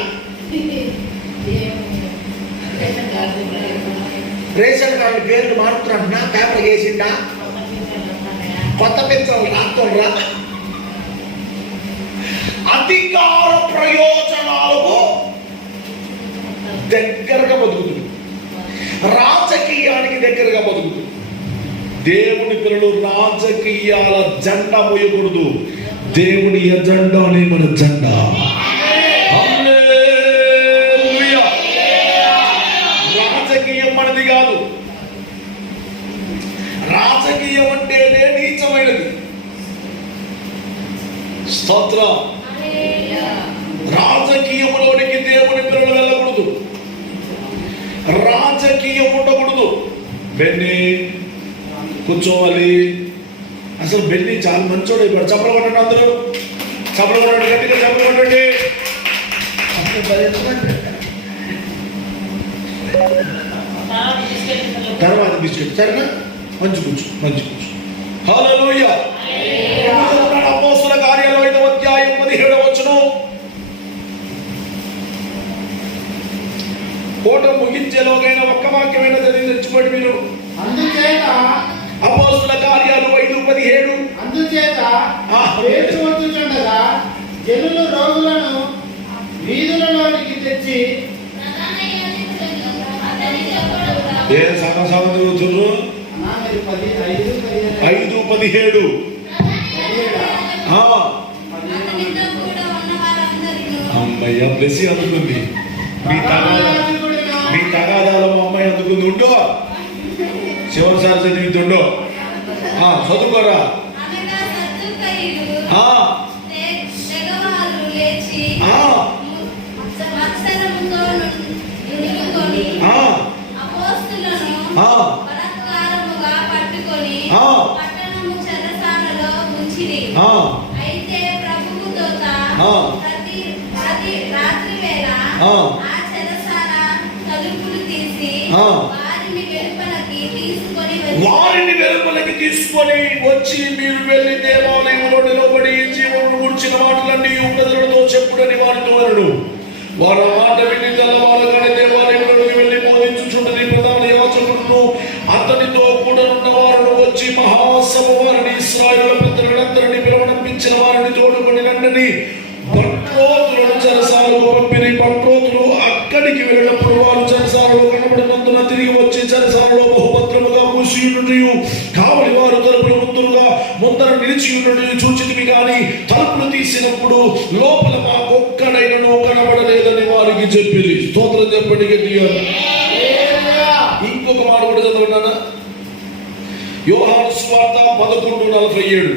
రేషన్ కార్డు పేర్లు మారుతున్నా పేపర్ చేసిందా, కొత్త పెన్షన్ రాత్రా. అధికార ప్రయోజనాలకు దగ్గరగా బతుకుతుంది, రాజకీయానికి దగ్గరగా బతుకుతుంది. దేవుని పిల్లలు రాజకీయాల జెండా పోయకూడదు. దేవుని ఎజెండానే మన జెండా. రాజకీయం మనది కాదు. రాజకీయం అంటేనే నీచమైనది. స్తోత్రం. రాజకీయంలోనికి దేవుని పిల్లలు వెళ్ళకూడదు, రాజకీయం ఉండకూడదు. బెన్నీ కూర్చోవాలి. అసలు బెన్నీ చాలా మంచోడు. ఇప్పుడు చప్పలు కొట్టండి, అందరూ చప్పలు కొట్టండి, గట్టిగా చప్పలు కొట్టండి. తర్వాత బిస్కెట్ సరేనా, మంచి కూర్చో. హల్లెలూయా. అపోస్తలుల కార్యాలు 5వ అధ్యాయం 17వ వచనం. కోట ముగించేలోకైనా ఒక్క వాక్యమైన చదివి తెచ్చుకోండి మీరు. అందుచేత అపోస్తలుల కార్యాలు 5:17. అందుచేత యేసు వచ్చుచుండగా జనులు రోగులను వీధులలోనికి తెచ్చి సగం చదువుతున్నారు. 5:17. అమ్మయ్య బ్లెస్సి అందుకుంది. మీ తగాదాలో మా అమ్మాయి అందుకుంది. ఉండు, శివసారి చదివితుండో చదువుకోరా. అయితే ప్రభువు దూత రాత్రి వేళ ఆ చెరసాల తలుపులు తీసి వారిని వెలుపలకి తీసుకొని వచ్చి మీరు వెళ్ళి దేవాలయంలో నిలబడి జీవమును గురించిన మాటలన్నీ ప్రజలతో చెప్పుడని వారితో అనడు. వారు ఆ మాట విని తెల్లవారగానే దేవాలయంలోకి వెళ్ళి బోధించుచుండని ప్రధాన యాజకుడును అతనితో కూడా ఉన్న వారు వచ్చి మహాసభ వారిని ఇశ్రాయేలు పెద్దలందరినీ పిలవనంపించిన వారిని తోడుకొని రండని పట్రోతులను చెరసాలకు పంపిణీ. పట్రోతులు అక్కడికి వెళ్ళినప్పుడు వారు చెరసాలలో కనబడినందున తిరిగి వచ్చి చెరసాలలో బహుభద్రముగా మూసియున్నయు కావలి వారు తలుపులు ముందర నిలిచి ఉన్నట్టు చూచితివి కానీ తలుపులు తీసినప్పుడు లోపల మాకొక్కడైనను కనబడలేదని వారికి చెప్పింది. స్తోత్రం చెప్పండి గట్టిగా. ఇంకొక మాట కూడా చదవన్నానా, యోహాను సువార్త 11:47.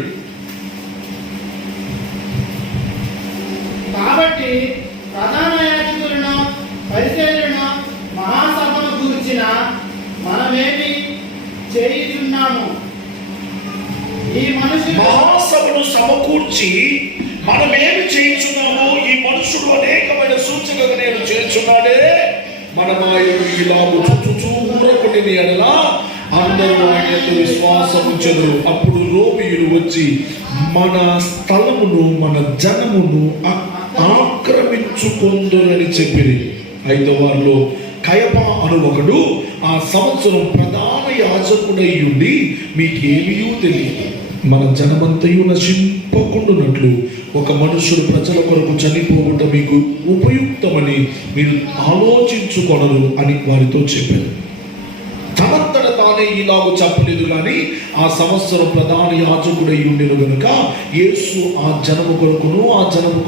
కాబట్టి ప్రధాన యాజకులను పరిసయ్యులను మహాసభను గురించిన మనమేమి చేయుచున్నాము? ఈ మనుషులు మహాసభను సమకూర్చి మనం ఏమి చేయించున్నామో ఈ మనుషుడు అనేకమైన సూచనగా నేను చేర్చున్నాడే మనం ఆయన ఇలాగూ చూరకుని ఎడలా అందరూ ఆయన యందు విశ్వాసం ఉంచెదరు. అప్పుడు రోమీయులు వచ్చి మన స్థలమును మన జనమును ఆక్రమించుకొందురని చెప్పిరి. అయితే వారిలో కయప అను ఒకడు ఆ సంవత్సరం ప్రధాన యాజకుడై ఉండి మీకేమీ తెలియదు, మన జనమంతయు నశింపకుండునట్లు ఒక మనుషుడు ప్రజల కొరకు చనిపోవుట మీకు ఉపయుక్తమని మీరు ఆలోచించుకొనరు అని వారితో చెప్పారు. తనంతట తానే ఇలాగూ చెప్పలేదు కానీ ఆ సంవత్సరం ప్రధాన యాజకుడై ఉండెను గనుక యేసు ఆ జనము కొరకును ఆ జనము